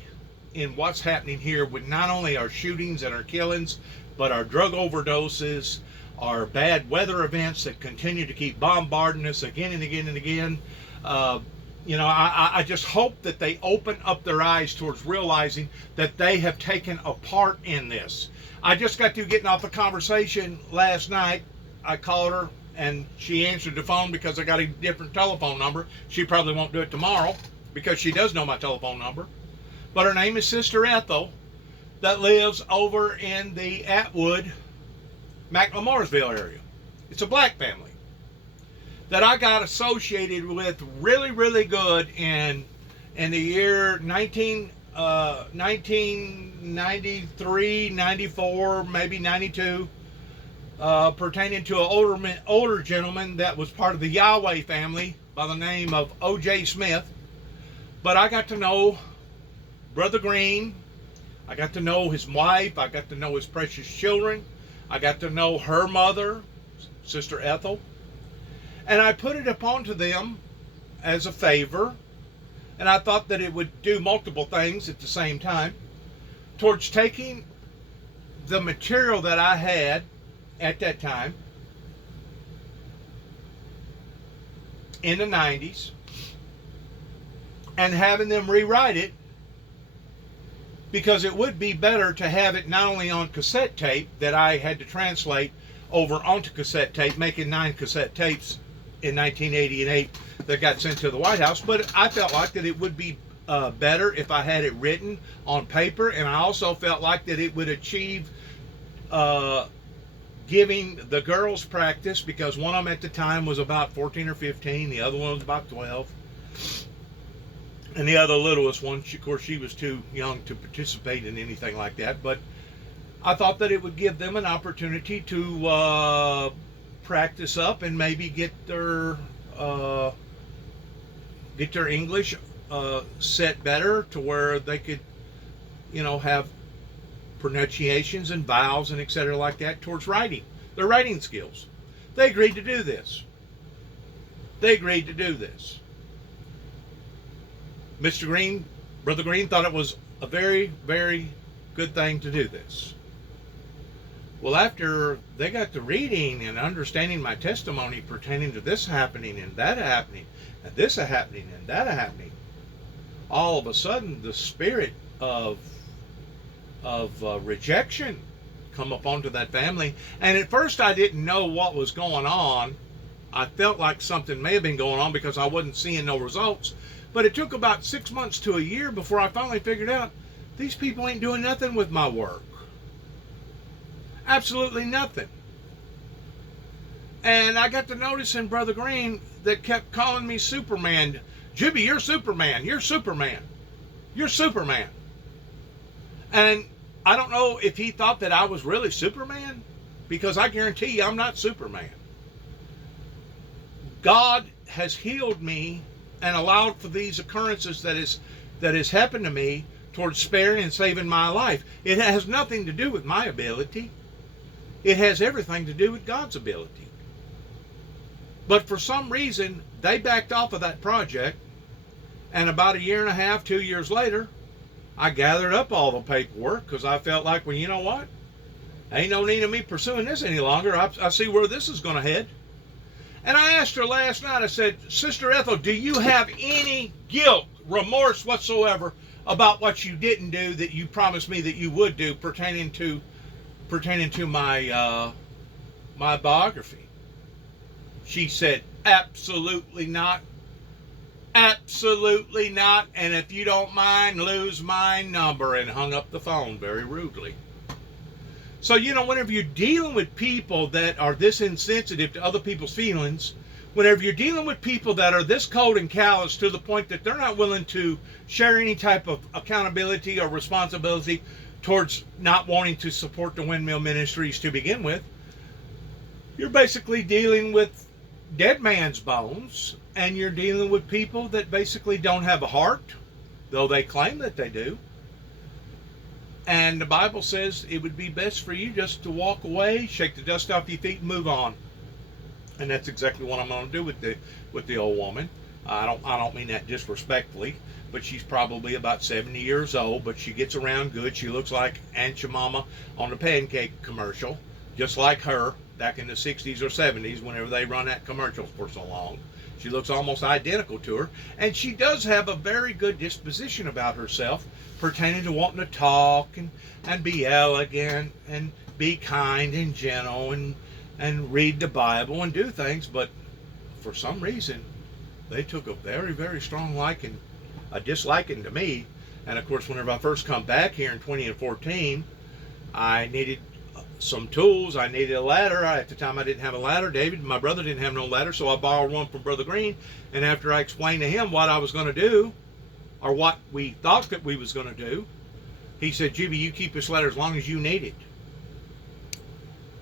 in what's happening here with not only our shootings and our killings, but our drug overdoses, our bad weather events that continue to keep bombarding us again and again and again. I just hope that they open up their eyes towards realizing that they have taken a part in this. I just got through getting off a conversation last night. I called her and she answered the phone because I got a different telephone number. She probably won't do it tomorrow because she does know my telephone number. But her name is Sister Ethel, that lives over in the Atwood, McLemoresville area. It's a black family that I got associated with really, really good in the year 1993, 94, maybe 92, pertaining to an older gentleman that was part of the Yahweh family by the name of O.J. Smith. But I got to know Brother Green. I got to know his wife. I got to know his precious children. I got to know her mother, Sister Ethel. And I put it upon to them as a favor. And I thought that it would do multiple things at the same time towards taking the material that I had at that time in the 90s and having them rewrite it, because it would be better to have it not only on cassette tape that I had to translate over onto cassette tape, making 9 cassette tapes in 1988 that got sent to the White House, but I felt like that it would be better if I had it written on paper, and I also felt like that it would achieve giving the girls practice, because one of them at the time was about 14 or 15, the other one was about 12. And the other littlest one, of course, she was too young to participate in anything like that. But I thought that it would give them an opportunity to practice up and maybe get their English set better to where they could, have pronunciations and vowels and etc. like that towards writing, their writing skills. They agreed to do this. Mr. Green, Brother Green, thought it was a very, very good thing to do this. Well, after they got to reading and understanding my testimony pertaining to this happening and that happening and this happening and that happening, all of a sudden the spirit of rejection come up onto that family. And at first I didn't know what was going on. I felt like something may have been going on because I wasn't seeing no results. But it took about 6 months to a year before I finally figured out these people ain't doing nothing with my work. Absolutely nothing. And I got to noticing Brother Green that kept calling me Superman. Jibby, you're Superman. You're Superman. You're Superman. And I don't know if he thought that I was really Superman, because I guarantee you I'm not Superman. God has healed me and allowed for these occurrences that has happened to me towards sparing and saving my life. It has nothing to do with my ability. It has everything to do with God's ability. But for some reason, they backed off of that project, and about a year and a half, 2 years later, I gathered up all the paperwork because I felt like, well, you know what? Ain't no need of me pursuing this any longer. I see where this is going to head. And I asked her last night, I said, Sister Ethel, do you have any guilt, remorse whatsoever about what you didn't do that you promised me that you would do pertaining to my my biography? She said, absolutely not. Absolutely not. And if you don't mind, lose my number, and hung up the phone very rudely. So, whenever you're dealing with people that are this insensitive to other people's feelings, whenever you're dealing with people that are this cold and callous to the point that they're not willing to share any type of accountability or responsibility towards not wanting to support the windmill ministries to begin with, you're basically dealing with dead man's bones, and you're dealing with people that basically don't have a heart, though they claim that they do. And the Bible says it would be best for you just to walk away, shake the dust off your feet, and move on. And that's exactly what I'm going to do with the old woman. I don't mean that disrespectfully, but she's probably about 70 years old, but she gets around good. She looks like Aunt Jemima on the pancake commercial, just like her back in the 60s or 70s whenever they run that commercial for so long. She looks almost identical to her, and she does have a very good disposition about herself pertaining to wanting to talk and be elegant and be kind and gentle and read the Bible and do things. But for some reason, they took a very, very strong disliking to me. And of course, whenever I first come back here in 2014, I needed some tools. I needed a ladder. At the time, I didn't have a ladder. David, my brother, didn't have no ladder, so I borrowed one from Brother Green. And after I explained to him what I was going to do, or what we thought that we was going to do, he said, Jimmy, you keep this ladder as long as you need it.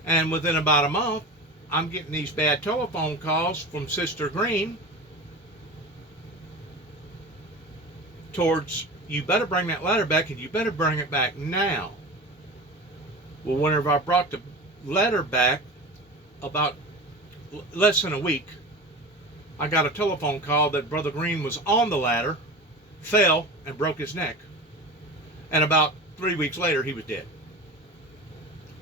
And within about a month, I'm getting these bad telephone calls from Sister Green towards, you better bring that ladder back, and you better bring it back now. Well, whenever I brought the ladder back, about less than a week, I got a telephone call that Brother Green was on the ladder, fell, and broke his neck. And about 3 weeks later, he was dead.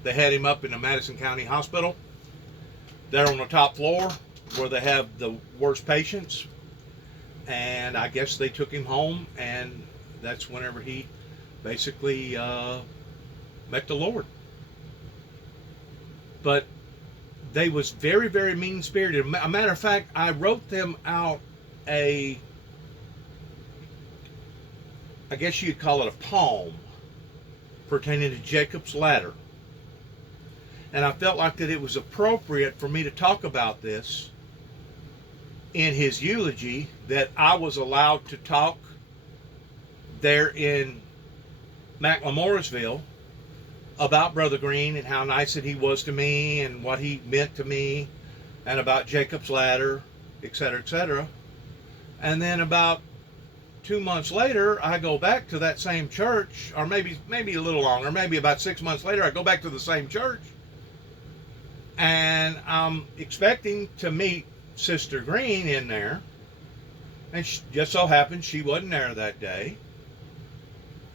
They had him up in the Madison County Hospital. They're on the top floor where they have the worst patients. And I guess they took him home, and that's whenever he basically met the Lord. But they was very, very mean-spirited. A matter of fact, I wrote them out I guess you'd call it a poem pertaining to Jacob's ladder. And I felt like that it was appropriate for me to talk about this in his eulogy, that I was allowed to talk there in McLemoresville about Brother Green and how nice that he was to me and what he meant to me, and about Jacob's ladder, etc., etc. And then about 2 months later, I go back to that same church, or maybe a little longer, maybe about 6 months later, I go back to the same church, and I'm expecting to meet Sister Green in there, and just so happened she wasn't there that day.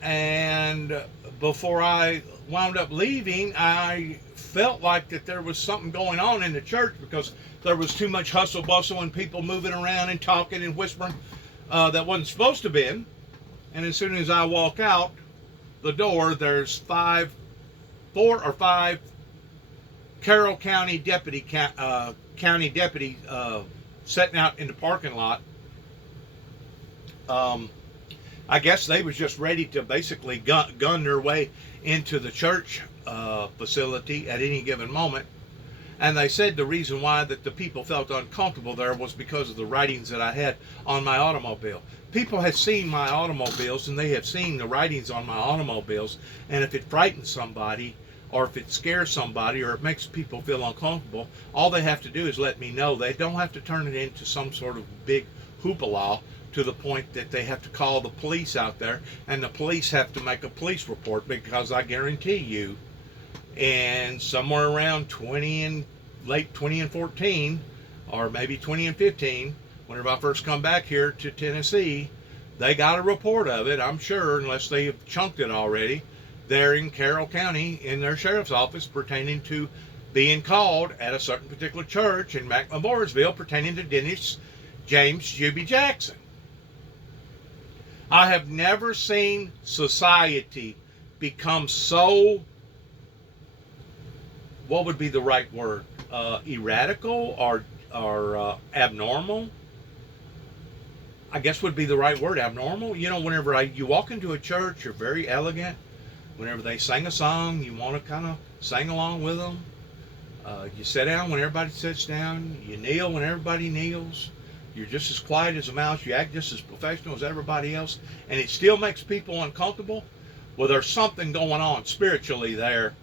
And before I wound up leaving, I felt like that there was something going on in the church, because there was too much hustle bustle and people moving around and talking and whispering that wasn't supposed to be. And as soon as I walk out the door, there's 4 or 5 Carroll County deputies sitting out in the parking lot. I guess they was just ready to basically gun their way into the church facility at any given moment. And they said the reason why that the people felt uncomfortable there was because of the writings that I had on my automobile. People have seen my automobiles, and they have seen the writings on my automobiles, and if it frightens somebody, or if it scares somebody, or it makes people feel uncomfortable, all they have to do is let me know. They don't have to turn it into some sort of big hoopla to the point that they have to call the police out there, and the police have to make a police report, because I guarantee you, And somewhere around late 2014, or maybe 2015, whenever I first come back here to Tennessee, they got a report of it, I'm sure, unless they have chunked it already, there in Carroll County in their sheriff's office pertaining to being called at a certain particular church in McLemoorsville pertaining to Dennis James Juby Jackson. I have never seen society become so, what would be the right word, erratical or abnormal? I guess would be the right word, abnormal. You know, whenever you walk into a church, you're very elegant. Whenever they sing a song, you want to kind of sing along with them. You sit down when everybody sits down. You kneel when everybody kneels. You're just as quiet as a mouse. You act just as professional as everybody else. And it still makes people uncomfortable. Well, there's something going on spiritually there.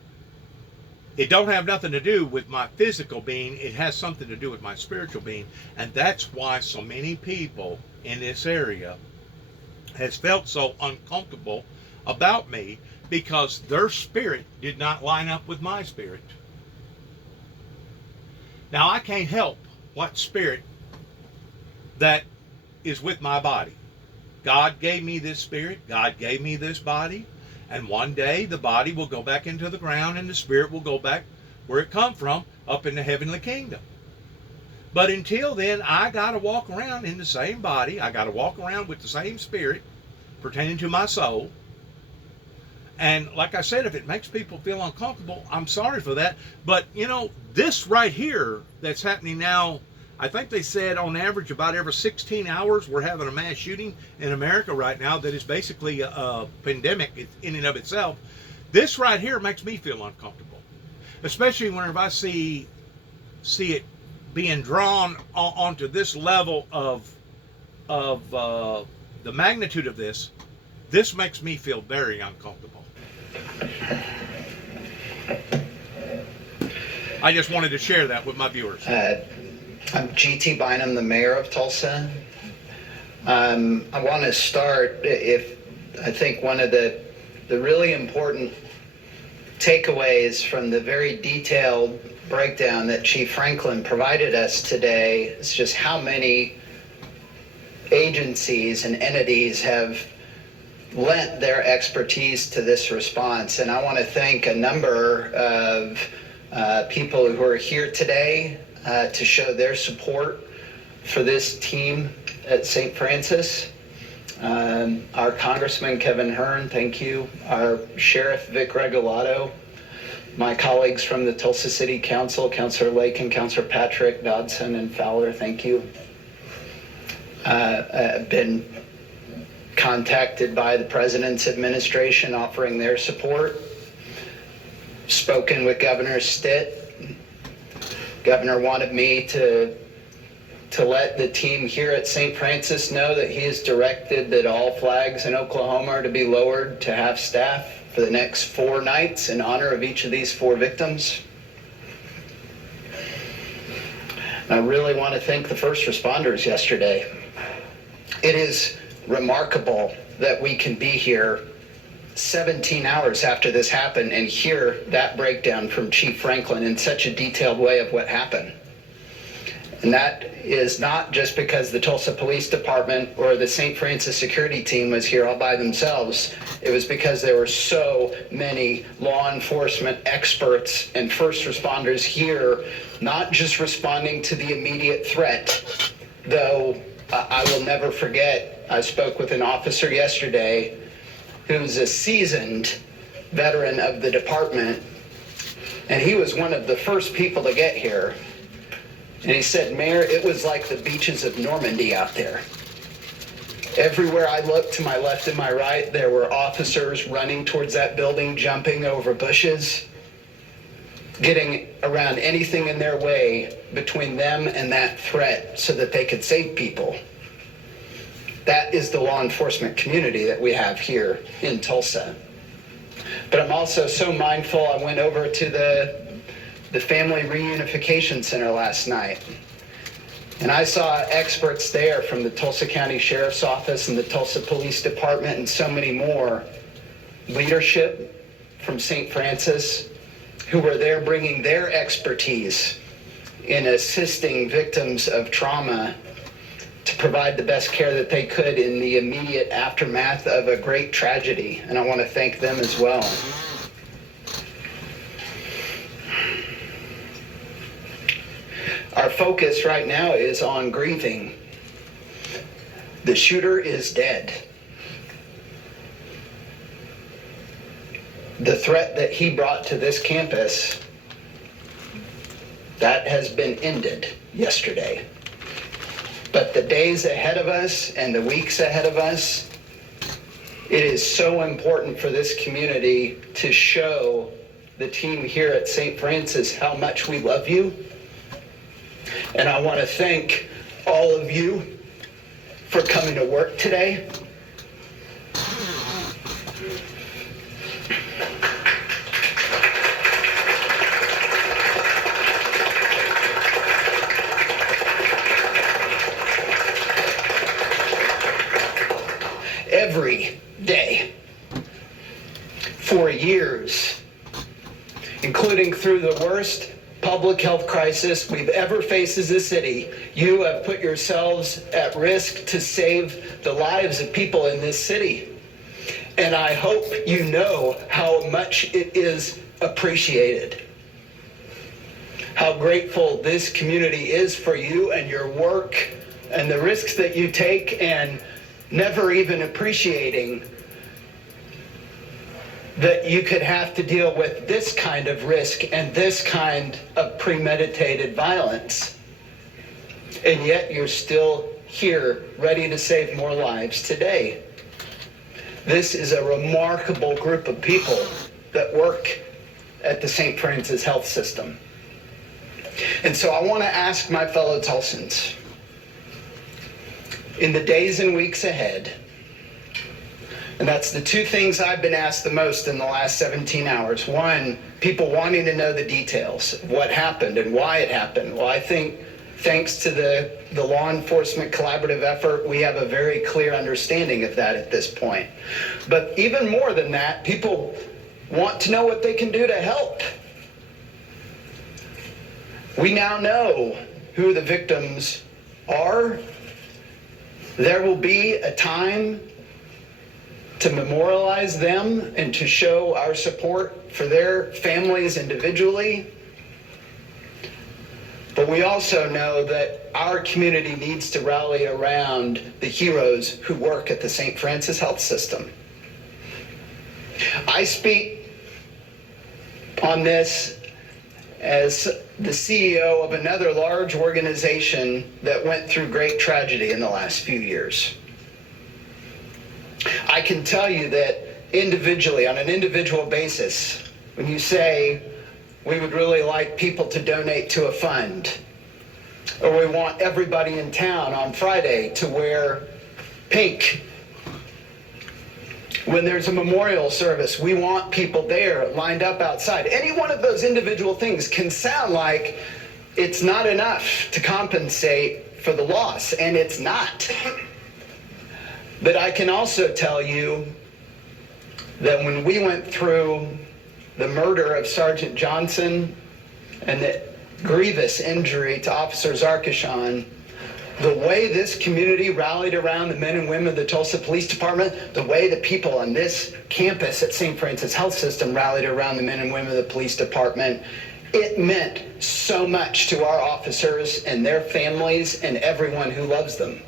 It don't have nothing to do with my physical being. It has something to do with my spiritual being. And that's why so many people in this area has felt so uncomfortable about me, because their spirit did not line up with my spirit. Now, I can't help what spirit that is with my body. God gave me this spirit. God gave me this body. And one day the body will go back into the ground and the spirit will go back where it come from, up in the heavenly kingdom. But until then, I got to walk around in the same body. I got to walk around with the same spirit pertaining to my soul. And like I said, if it makes people feel uncomfortable, I'm sorry for that. But, you know, this right here that's happening now, I think they said on average about every 16 hours we're having a mass shooting in America right now that is basically a pandemic in and of itself. This right here makes me feel uncomfortable, especially whenever I see it being drawn onto this level of the magnitude of this. This makes me feel very uncomfortable. I just wanted to share that with my viewers. I'm G.T. Bynum, the mayor of Tulsa. I want to start, I think one of the really important takeaways from the very detailed breakdown that Chief Franklin provided us today is just how many agencies and entities have lent their expertise to this response. And I want to thank a number of people who are here today to show their support for this team at St. Francis. Our Congressman Kevin Hearn, thank you. Our Sheriff Vic Regalado. My colleagues from the Tulsa City Council, Councilor Lake and Councilor Patrick, Dodson and Fowler, thank you. I've been contacted by the President's administration offering their support. Spoken with Governor Stitt. Governor wanted me to let the team here at St. Francis know that he has directed that all flags in Oklahoma are to be lowered to half staff for the next 4 nights in honor of each of these 4 victims. And I really want to thank the first responders yesterday. It is remarkable that we can be here 17 hours after this happened and hear that breakdown from Chief Franklin in such a detailed way of what happened. And that is not just because the Tulsa Police Department or the St. Francis security team was here all by themselves. It was because there were so many law enforcement experts and first responders here, not just responding to the immediate threat, though I will never forget, I spoke with an officer yesterday who's a seasoned veteran of the department, and he was one of the first people to get here. And he said, Mayor, it was like the beaches of Normandy out there. Everywhere I looked to my left and my right, there were officers running towards that building, jumping over bushes, getting around anything in their way between them and that threat so that they could save people. That is the law enforcement community that we have here in Tulsa. But I'm also so mindful, I went over to the Family Reunification Center last night, and I saw experts there from the Tulsa County Sheriff's Office and the Tulsa Police Department and so many more, leadership from St. Francis, who were there bringing their expertise in assisting victims of trauma to provide the best care that they could in the immediate aftermath of a great tragedy. And I want to thank them as well. Our focus right now is on grieving. The shooter is dead. The threat that he brought to this campus, that has been ended yesterday. But the days ahead of us and the weeks ahead of us, it is so important for this community to show the team here at St. Francis how much we love you. And I want to thank all of you for coming to work today. Every day for years, including through the worst public health crisis we've ever faced as a city, you have put yourselves at risk to save the lives of people in this city. And I hope you know how much it is appreciated. How grateful this community is for you and your work and the risks that you take, and never even appreciating that you could have to deal with this kind of risk and this kind of premeditated violence. And yet you're still here, ready to save more lives today. This is a remarkable group of people that work at the St. Francis Health System. And so I want to ask my fellow Tulsans, in the days and weeks ahead, and that's the two things I've been asked the most in the last 17 hours. One, people wanting to know the details of what happened and why it happened. Well, I think thanks to the law enforcement collaborative effort, we have a very clear understanding of that at this point. But even more than that, people want to know what they can do to help. We now know who the victims are. There will be a time to memorialize them and to show our support for their families individually. But we also know that our community needs to rally around the heroes who work at the St. Francis Health System. I speak on this as the CEO of another large organization that went through great tragedy in the last few years. I can tell you that individually, on an individual basis, when you say, we would really like people to donate to a fund, or we want everybody in town on Friday to wear pink, when there's a memorial service, we want people there lined up outside. Any one of those individual things can sound like it's not enough to compensate for the loss, and it's not. But I can also tell you that when we went through the murder of Sergeant Johnson and the grievous injury to Officer Zarkishan, the way this community rallied around the men and women of the Tulsa Police Department, the way the people on this campus at St. Francis Health System rallied around the men and women of the police department, it meant so much to our officers and their families and everyone who loves them.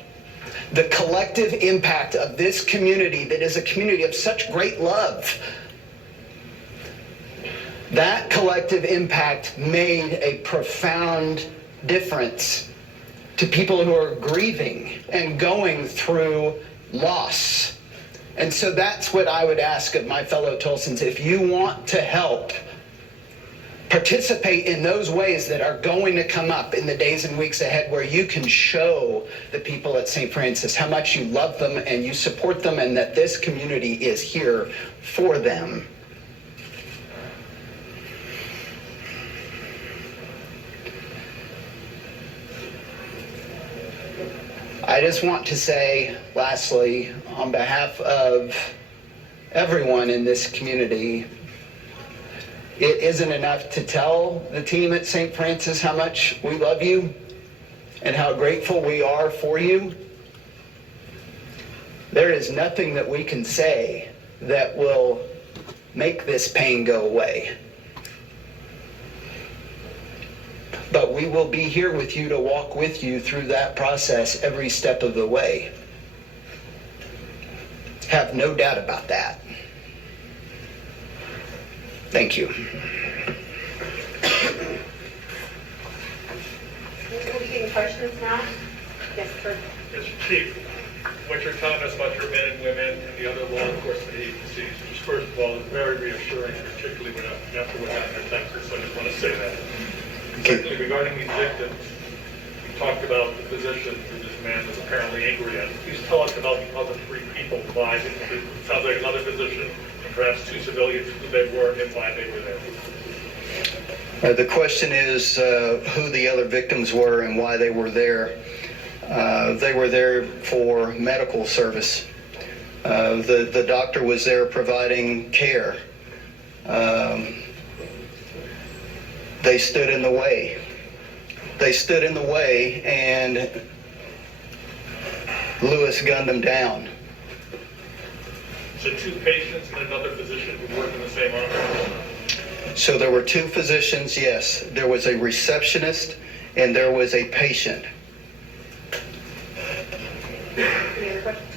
The collective impact of this community that is a community of such great love, that collective impact made a profound difference to people who are grieving and going through loss. And so that's what I would ask of my fellow Tulsans. If you want to help, participate in those ways that are going to come up in the days and weeks ahead, where you can show the people at St. Francis how much you love them and you support them, and that this community is here for them. I just want to say, lastly, on behalf of everyone in this community, it isn't enough to tell the team at St. Francis how much we love you and how grateful we are for you. There is nothing that we can say that will make this pain go away. But we will be here with you to walk with you through that process every step of the way. Have no doubt about that. Thank you. We'll be getting questions now. Yes, sir. Mr. Chief, what you're telling us about your men and women and the other law enforcement agencies, just first of all, is very reassuring, particularly after what happened in Texas. So I just want to say that. Secondly, regarding these victims, you talked about the position that this man was apparently angry at. Please tell us about the other 3 people. Why? It sounds like another physician and perhaps 2 civilians, who they were and why they were there. The question is who the other victims were and why they were there. They were there for medical service. The doctor was there providing care. They stood in the way. They stood in the way, and Lewis gunned them down. So 2 patients and another physician who work in the same office? So there were 2 physicians, yes. There was a receptionist and there was a patient. Any other questions?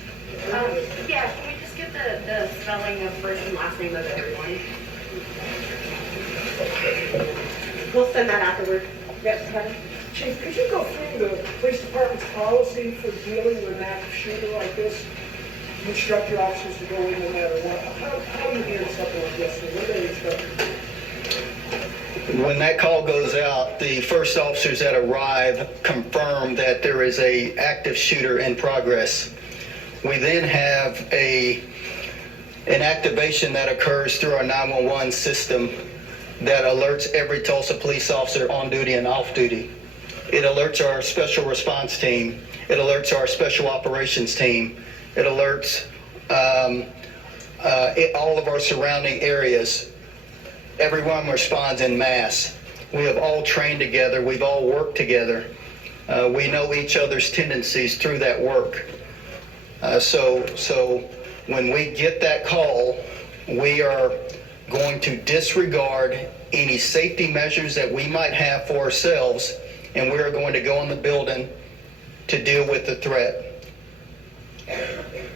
Yeah, can we just get the spelling of first and last name of everyone? We'll send that afterward. Yes, Kevin? Chief, could you go through the police department's policy for dealing with an active shooter like this? You instruct your officers to go in no matter what. How do you handle something like this? What do they instruct you? When that call goes out, the first officers that arrive confirm that there is an active shooter in progress. We then have an activation that occurs through our 911 system that alerts every Tulsa police officer on duty and off duty. It alerts our special response team. It alerts our special operations team. It alerts all of our surrounding areas. Everyone responds en masse. We have all trained together. We've all worked together. We know each other's tendencies through that work. So when we get that call, we are going to disregard any safety measures that we might have for ourselves, and we are going to go in the building to deal with the threat.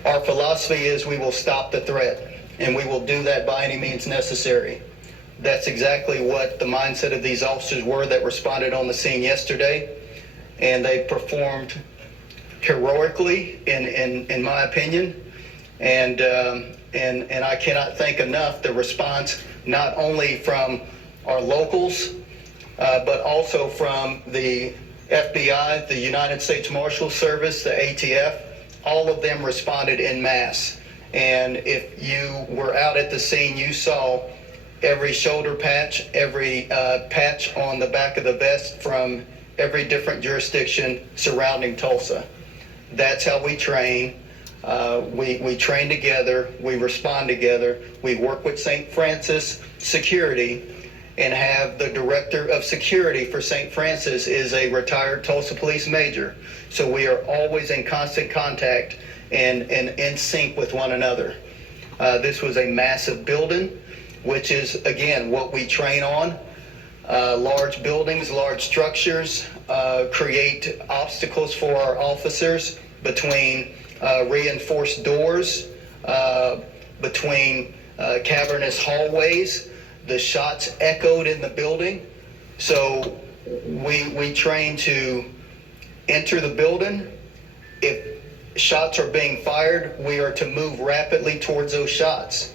Our philosophy is we will stop the threat, and we will do that by any means necessary. That's exactly what the mindset of these officers were that responded on the scene yesterday, and they performed heroically, in my opinion, and I cannot thank enough the response not only from our locals, but also from the FBI, the United States Marshal Service, the ATF. All of them responded en masse. And if you were out at the scene, you saw every shoulder patch, every patch on the back of the vest from every different jurisdiction surrounding Tulsa. That's how we train. We train together, we respond together, we work with St. Francis Security, and have the director of security for St. Francis is a retired Tulsa police major. So we are always in constant contact and in sync with one another. This was a massive building, which is, again, what we train on. Large buildings, large structures create obstacles for our officers between reinforced doors, between cavernous hallways. The shots echoed in the building. So we train to enter the building. If shots are being fired, we are to move rapidly towards those shots.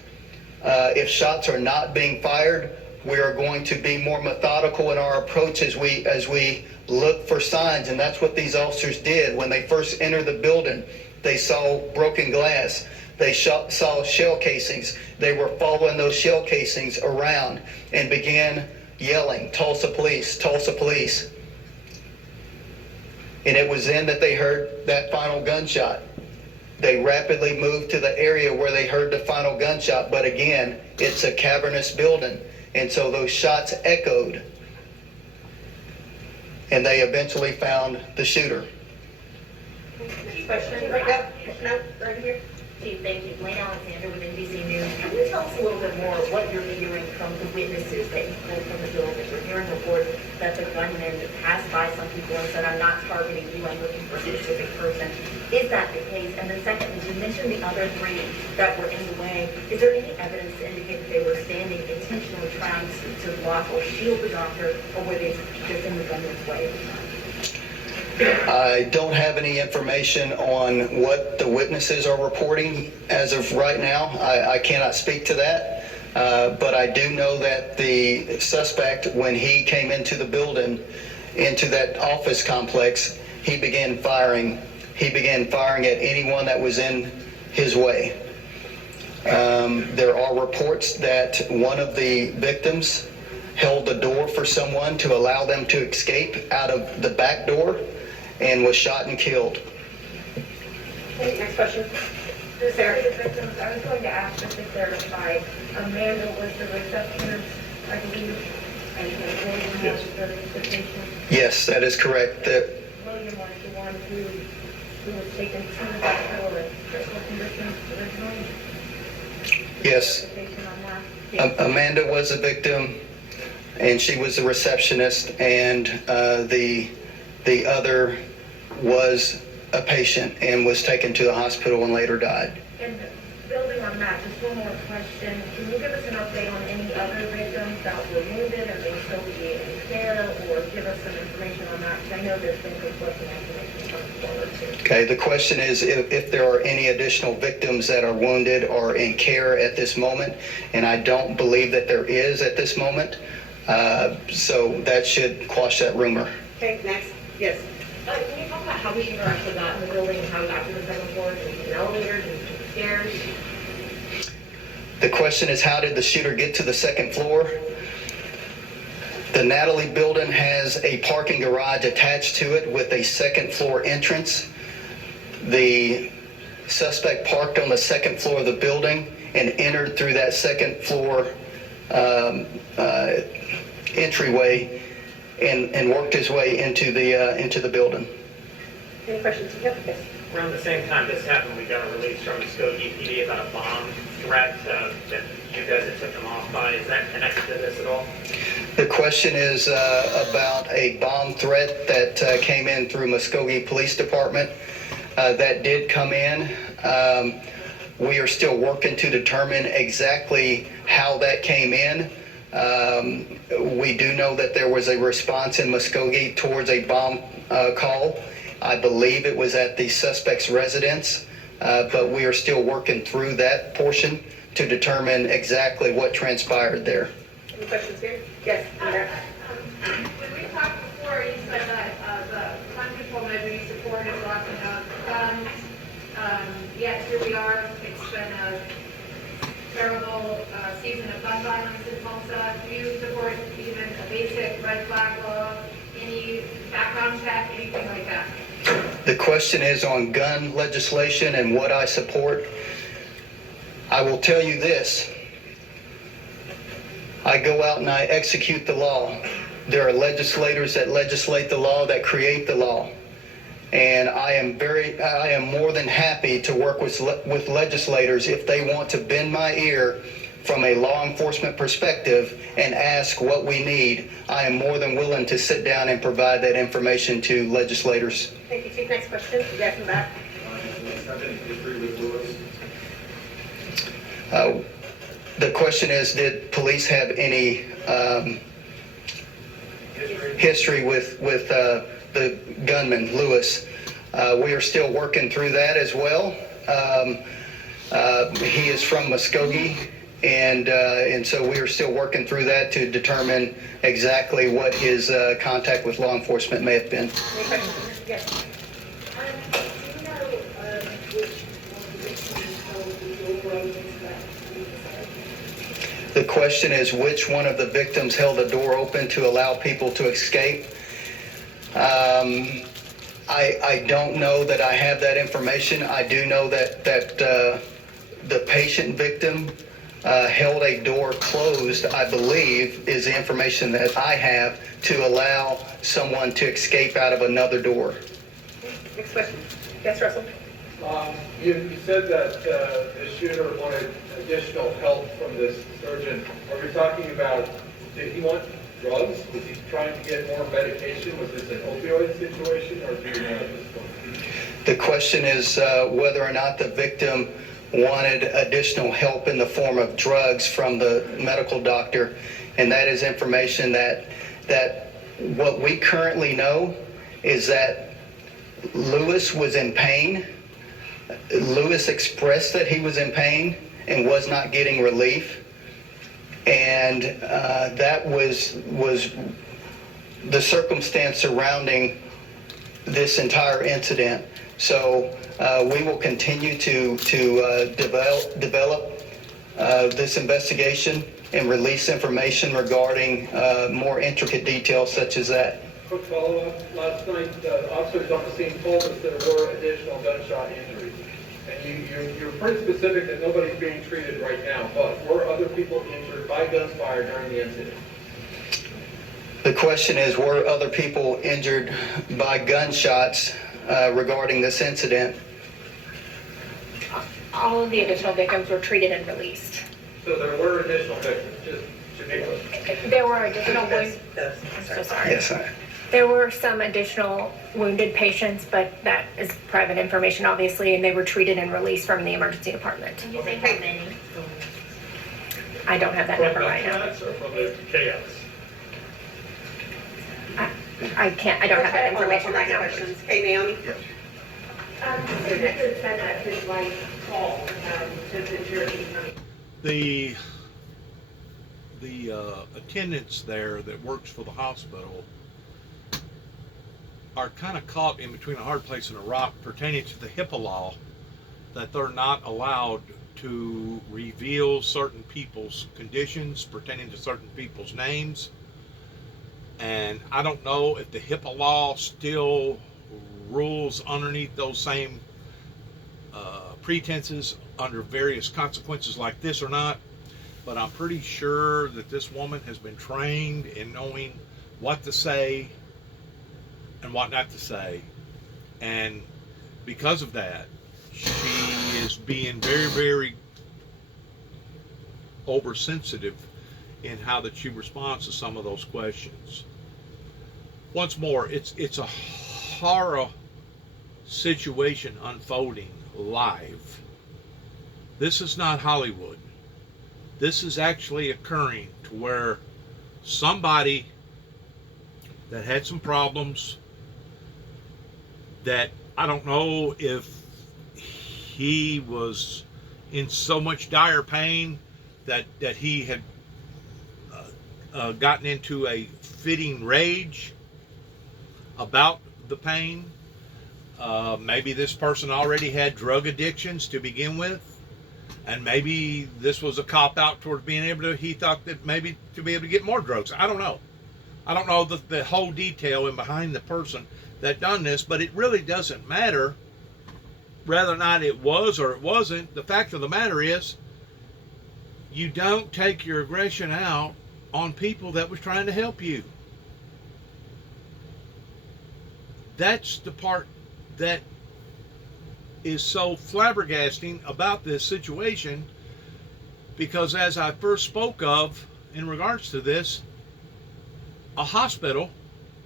If shots are not being fired, we are going to be more methodical in our approach as we look for signs, and that's what these officers did. When they first entered the building, they saw broken glass. They saw shell casings. They were following those shell casings around and began yelling, "Tulsa police, Tulsa police." And it was then that they heard that final gunshot. They rapidly moved to the area where they heard the final gunshot, but again, it's a cavernous building. And so those shots echoed, and they eventually found the shooter. Question right now? No, right here. Chief, thank you. Blaine Alexander with NBC News. Can you tell us a little bit more what you're hearing from the witnesses that you pulled from the building? We're hearing reports that the gunman passed by some people and said, I'm not targeting you, I'm looking for a specific person. Is that the case? And then secondly, you mentioned the other three that were in the way. Is there any evidence to indicate that they were standing intentionally trying to block or shield the doctor, or were they just in the gunman's way? I don't have any information on what the witnesses are reporting as of right now. I cannot speak to that. But I do know that the suspect, when he came into the building, into that office complex, he began firing. He began firing at anyone that was in his way. There are reports that one of the victims held the door for someone to allow them to escape out of the back door, and was shot and killed. Okay, next question. Sarah. The victims, I was going to ask just to clarify, Amanda was the receptionist, I believe, and William was the patient. Yes, that is correct. William was the one who was taken to the hospital with critical conditions originally. Yes. Amanda was a victim, and she was the receptionist, and the other was a patient and was taken to the hospital and later died. And building on that, just one more question. Can you give us an update on any other victims that were wounded and may still be in care, or give us some information on that? Because I know there's been conflicting information coming forward too. Okay, the question is if there are any additional victims that are wounded or in care at this moment, and I don't believe that there is at this moment. So that should quash that rumor. Okay, next. Yes. Can you talk about how the shooter actually got in the building and how he got to the second floor, and elevators and stairs? The question is, how did the shooter get to the second floor? The Natalie building has a parking garage attached to it with a second floor entrance. The suspect parked on the second floor of the building and entered through that second floor entryway and worked his way into the building. Any questions? Yep. Yes. Around the same time this happened, we got a release from Muskogee PD about a bomb threat that you guys had took them off by. Is that connected to this at all? The question is about a bomb threat that came in through Muskogee Police Department. That did come in. We are still working to determine exactly how that came in. We do know that there was a response in Muskogee towards a bomb call. I believe it was at the suspect's residence, but we are still working through that portion to determine exactly what transpired there. Any questions here? Yes. When we talked before, you said that the gun control measure you support is locking up guns. Yet here we are. It's been a terrible season of gun violence in Tulsa. Do you support even a basic red flag law, any background check, anything like that? The question is on gun legislation and what I support. I will tell you this. I go out and I execute the law. There are legislators that legislate the law, that create the law. And I am more than happy to work with legislators if they want to bend my ear from a law enforcement perspective and ask what we need. I am more than willing to sit down and provide that information to legislators. Thank you, Chief. Next question. Yes, in the back. The question is, did police have any history with the gunman, Lewis? We are still working through that as well. He is from Muskogee, and so we are still working through that to determine exactly what his contact with law enforcement may have been. Any questions? Yes. The question is, which one of the victims held the door open to allow people to escape? I don't know that I have that information. I do know that the patient victim held a door closed, I believe, is the information that I have, to allow someone to escape out of another door. Next question. Yes, Russell? You said that the shooter wanted additional help from this surgeon. Are we talking about, did he want drugs? Was he trying to get more medication? Was this an opioid situation, or do you know at this point? The question is whether or not the victim wanted additional help in the form of drugs from the medical doctor, and that is information that what we currently know is that Lewis was in pain. Lewis expressed that he was in pain and was not getting relief, and that was the circumstance surrounding this entire incident. So we will continue to develop this investigation and release information regarding more intricate details such as that. Quick follow-up. Last night, officers on the scene told us there were additional gunshot injuries. And you're pretty specific that nobody's being treated right now, but were other people injured by gunfire during the incident? The question is, were other people injured by gunshots regarding this incident? All of the additional victims were treated and released. So there were additional victims, just to be clear. There were additional wounded. So sorry. Yes, sir. There were some additional wounded patients, but that is private information, obviously, and they were treated and released from the emergency department. Can you say how many? I don't have that number right now. From gunshots or from the chaos? I can't. I don't have that information right now. Hey, Naomi? So you said that his wife called to the jury. The attendants there that works for the hospital are kind of caught in between a hard place and a rock pertaining to the HIPAA law, that they're not allowed to reveal certain people's conditions pertaining to certain people's names. And I don't know if the HIPAA law still rules underneath those same pretenses under various consequences like this or not, but I'm pretty sure that this woman has been trained in knowing what to say and what not to say, and because of that, she is being very, very oversensitive in how that she responds to some of those questions. Once more, it's a horror situation unfolding live. This is not Hollywood. This is actually occurring to where somebody that had some problems, that I don't know if he was in so much dire pain that he had gotten into a fitting rage about the pain. Maybe this person already had drug addictions to begin with, and maybe this was a cop-out towards being able to, he thought that maybe to be able to get more drugs. I don't know. I don't know the whole detail in behind the person that done this, but it really doesn't matter whether or not it was or it wasn't. The fact of the matter is, you don't take your aggression out on people that was trying to help you. That's the part that is so flabbergasting about this situation, because as I first spoke of in regards to this, a hospital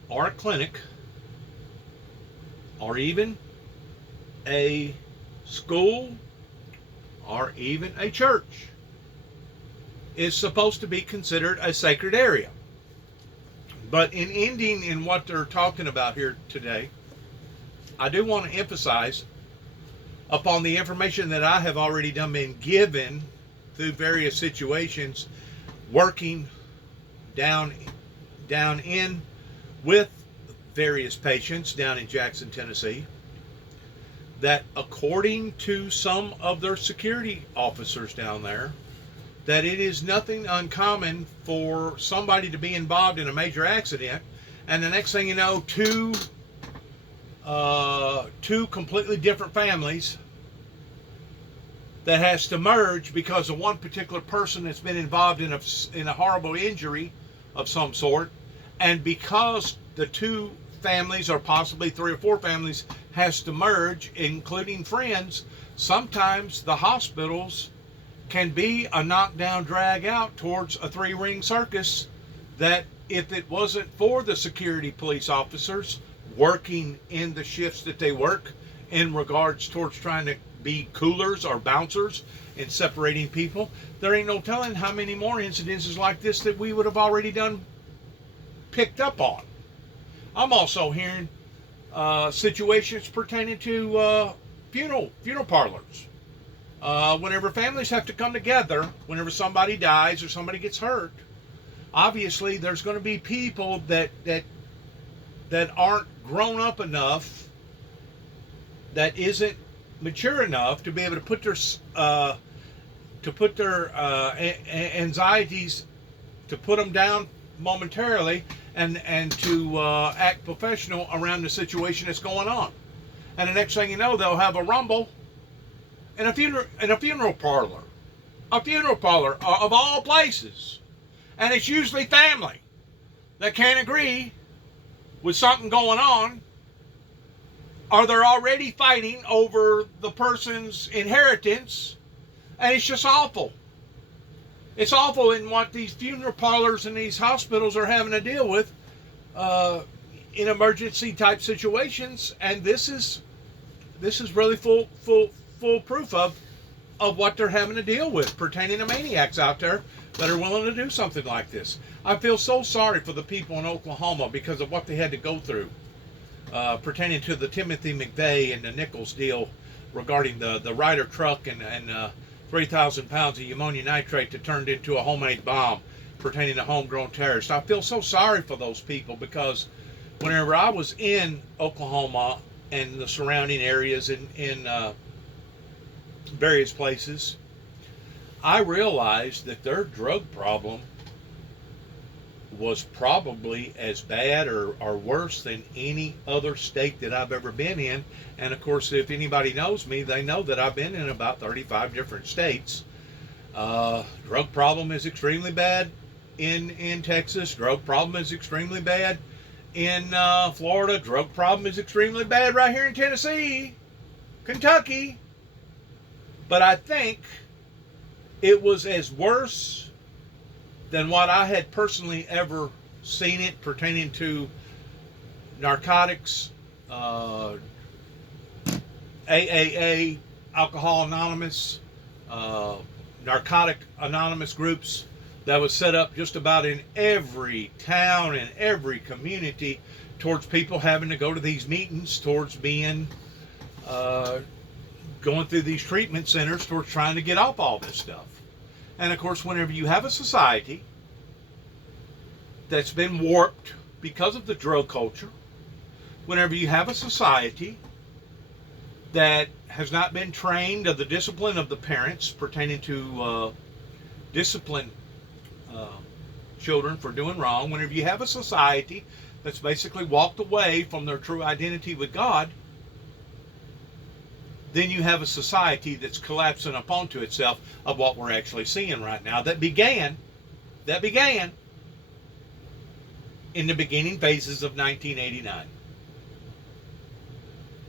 or a clinic or even a school or even a church is supposed to be considered a sacred area. But in ending in what they're talking about here today, I do want to emphasize upon the information that I have already been given through various situations, working down in with various patients down in Jackson, Tennessee, that according to some of their security officers down there, that it is nothing uncommon for somebody to be involved in a major accident, and the next thing you know, two completely different families that has to merge because of one particular person that's been involved in a horrible injury of some sort, and because the two families or possibly 3 or 4 families has to merge, including friends, sometimes the hospitals can be a knockdown drag out towards a 3-ring circus that if it wasn't for the security police officers working in the shifts that they work in regards towards trying to be coolers or bouncers and separating people, there ain't no telling how many more incidences like this that we would have already picked up on. I'm also hearing situations pertaining to funeral parlors. Whenever families have to come together, whenever somebody dies or somebody gets hurt, obviously there's going to be people that aren't grown up enough, that isn't mature enough to be able to put their anxieties, to put them down momentarily and to act professional around the situation that's going on. And the next thing you know, they'll have a rumble in a funeral parlor of all places, and it's usually family that can't agree with something going on, or they're already fighting over the person's inheritance, and it's just awful. It's awful in what these funeral parlors and these hospitals are having to deal with in emergency type situations, and this is really full proof of what they're having to deal with pertaining to maniacs out there that are willing to do something like this. I feel so sorry for the people in Oklahoma because of what they had to go through pertaining to the Timothy McVeigh and the Nichols deal regarding the Ryder truck and 3,000 pounds of ammonia nitrate that turned into a homemade bomb pertaining to homegrown terrorists. I feel so sorry for those people because whenever I was in Oklahoma and the surrounding areas in various places, I realized that their drug problem was probably as bad or worse than any other state that I've ever been in. And of course, if anybody knows me, they know that I've been in about 35 different states. Drug problem is extremely bad in Texas. Drug problem is extremely bad in Florida. Drug problem is extremely bad right here in Tennessee, Kentucky. But I think it was as worse than what I had personally ever seen it pertaining to narcotics, AAA, Alcohol Anonymous, narcotic anonymous groups that was set up just about in every town and every community towards people having to go to these meetings, towards being going through these treatment centers, towards trying to get off all this stuff. And of course, whenever you have a society that's been warped because of the drug culture, whenever you have a society that has not been trained of the discipline of the parents pertaining to discipline children for doing wrong, whenever you have a society that's basically walked away from their true identity with God, then you have a society that's collapsing up onto itself of what we're actually seeing right now that began in the beginning phases of 1989.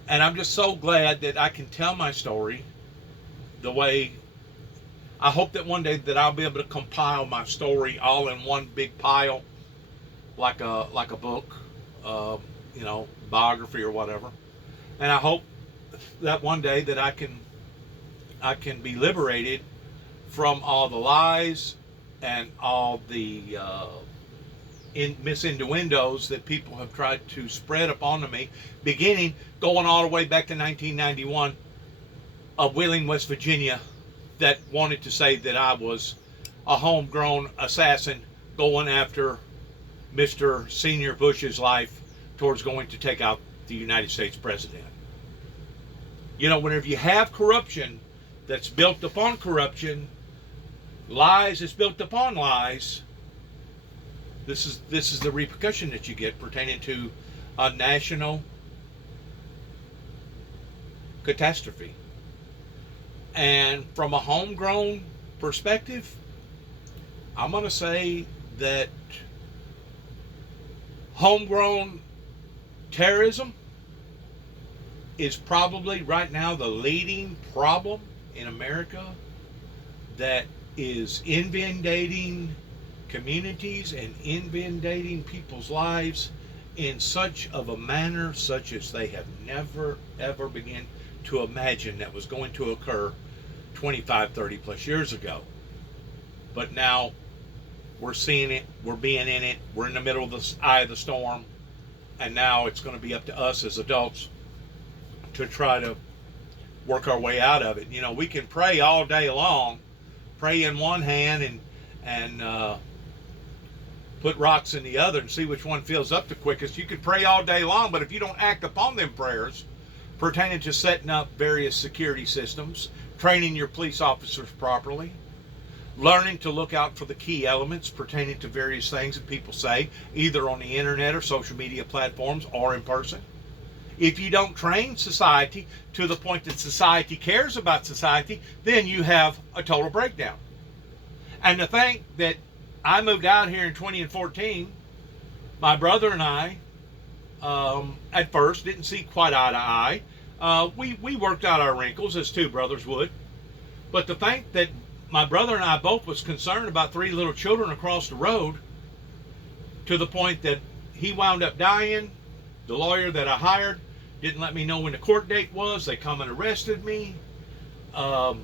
And I'm just so glad that I can tell my story the way I hope that one day that I'll be able to compile my story all in one big pile, like a book, biography or whatever. And I hope that one day that I can be liberated from all the lies and all the misinnuendos that people have tried to spread upon me, going all the way back to 1991 of Wheeling, West Virginia, that wanted to say that I was a homegrown assassin going after Mr. Senior Bush's life towards going to take out the United States president. You know, whenever you have corruption that's built upon corruption, lies is built upon lies, this is the repercussion that you get pertaining to a national catastrophe. And from a homegrown perspective, I'm going to say that homegrown terrorism is probably right now the leading problem in America that is inundating communities and inundating people's lives in such of a manner such as they have never ever begun to imagine that was going to occur 25, 30 plus years ago. But now we're seeing it, we're being in it, we're in the middle of the eye of the storm, and now it's going to be up to us as adults to try to work our way out of it. You know, we can pray all day long, pray in one hand and put rocks in the other and see which one fills up the quickest. You can pray all day long, but if you don't act upon them prayers pertaining to setting up various security systems, training your police officers properly, learning to look out for the key elements pertaining to various things that people say, either on the internet or social media platforms or in person. If you don't train society to the point that society cares about society, then you have a total breakdown. And to think that I moved out here in 2014, my brother and I, at first, didn't see quite eye to eye. We worked out our wrinkles as two brothers would. But to think that my brother and I both was concerned about 3 little children across the road, to the point that he wound up dying. The lawyer that I hired didn't let me know when the court date was. They come and arrested me. I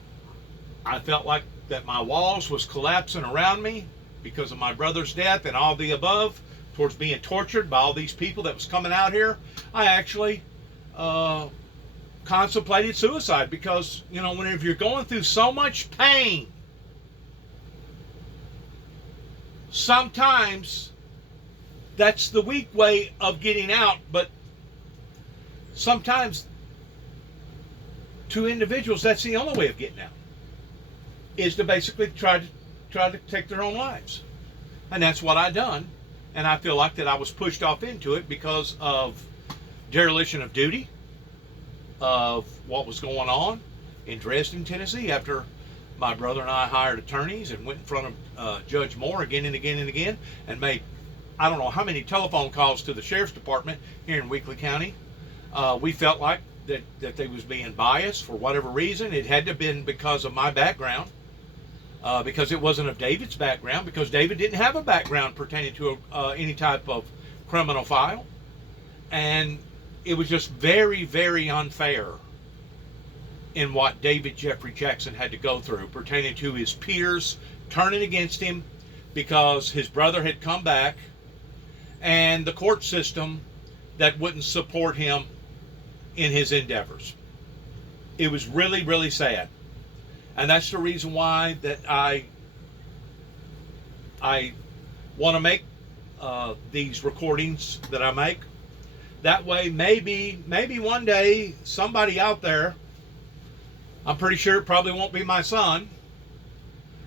felt like that my walls was collapsing around me because of my brother's death and all the above, towards being tortured by all these people that was coming out here. I actually contemplated suicide because, you know, whenever you're going through so much pain, sometimes that's the weak way of getting out, but sometimes to individuals that's the only way of getting out, is to basically try to take their own lives. And that's what I done. And I feel like that I was pushed off into it because of dereliction of duty, of what was going on in Dresden, Tennessee, after my brother and I hired attorneys and went in front of Judge Moore again and again and again and made I don't know how many telephone calls to the sheriff's department here in Weakley County. We felt like that they was being biased for whatever reason. It had to have been because of my background, because it wasn't of David's background, because David didn't have a background pertaining to any type of criminal file. And it was just very, very unfair in what David Jeffrey Jackson had to go through pertaining to his peers turning against him because his brother had come back, and the court system that wouldn't support him in his endeavors. It was really, really sad. And that's the reason why that I want to make these recordings that I make. That way, maybe one day, somebody out there, I'm pretty sure it probably won't be my son,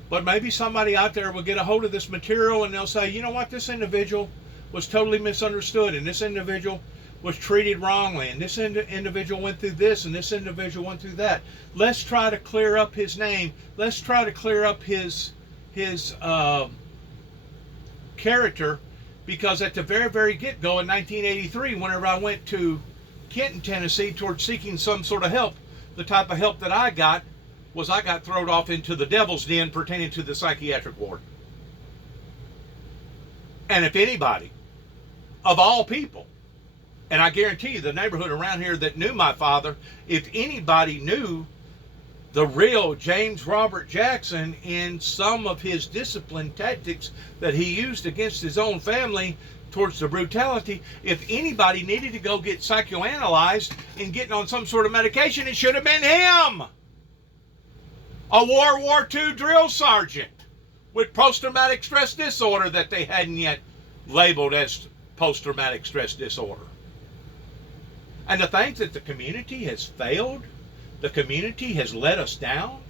but maybe somebody out there will get a hold of this material and they'll say, you know what, this individual was totally misunderstood, and this individual was treated wrongly, and this individual went through this, and this individual went through that. Let's try to clear up his name. Let's try to clear up his character, because at the very, very get-go in 1983, whenever I went to Kenton, Tennessee, towards seeking some sort of help, the type of help that I got was I got thrown off into the devil's den pertaining to the psychiatric ward. And if anybody, of all people, and I guarantee you the neighborhood around here that knew my father, if anybody knew the real James Robert Jackson in some of his discipline tactics that he used against his own family towards the brutality, if anybody needed to go get psychoanalyzed and getting on some sort of medication, it should have been him. A World War II drill sergeant with post-traumatic stress disorder that they hadn't yet labeled as post-traumatic stress disorder. And to think that the community has failed, the community has let us down,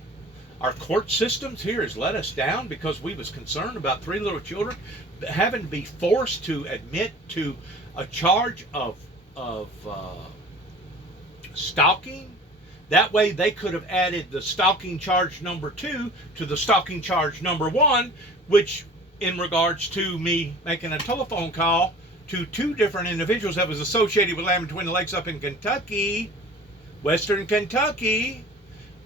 our court systems here has let us down because we was concerned about 3 little children having to be forced to admit to a charge of stalking, That way they could have added the stalking charge number 2 to the stalking charge number 1, which in regards to me making a telephone call to 2 different individuals that was associated with Land Between the Lakes up in Kentucky, Western Kentucky,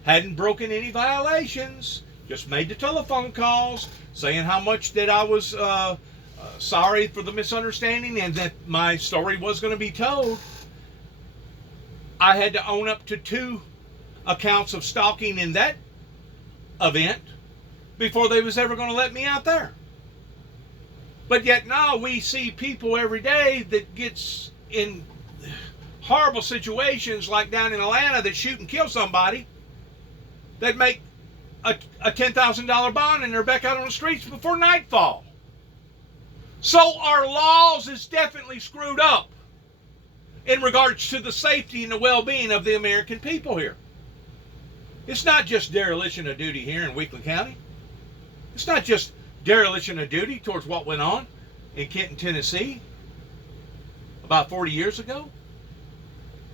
hadn't broken any violations, just made the telephone calls saying how much that I was sorry for the misunderstanding and that my story was going to be told. I had to own up to 2 accounts of stalking in that event before they was ever going to let me out there. But yet now we see people every day that gets in horrible situations like down in Atlanta that shoot and kill somebody that make a $10,000 bond and they're back out on the streets before nightfall. So our laws is definitely screwed up in regards to the safety and the well-being of the American people here. It's not just dereliction of duty here in Weakley County. It's not just dereliction of duty towards what went on in Kenton, Tennessee about 40 years ago,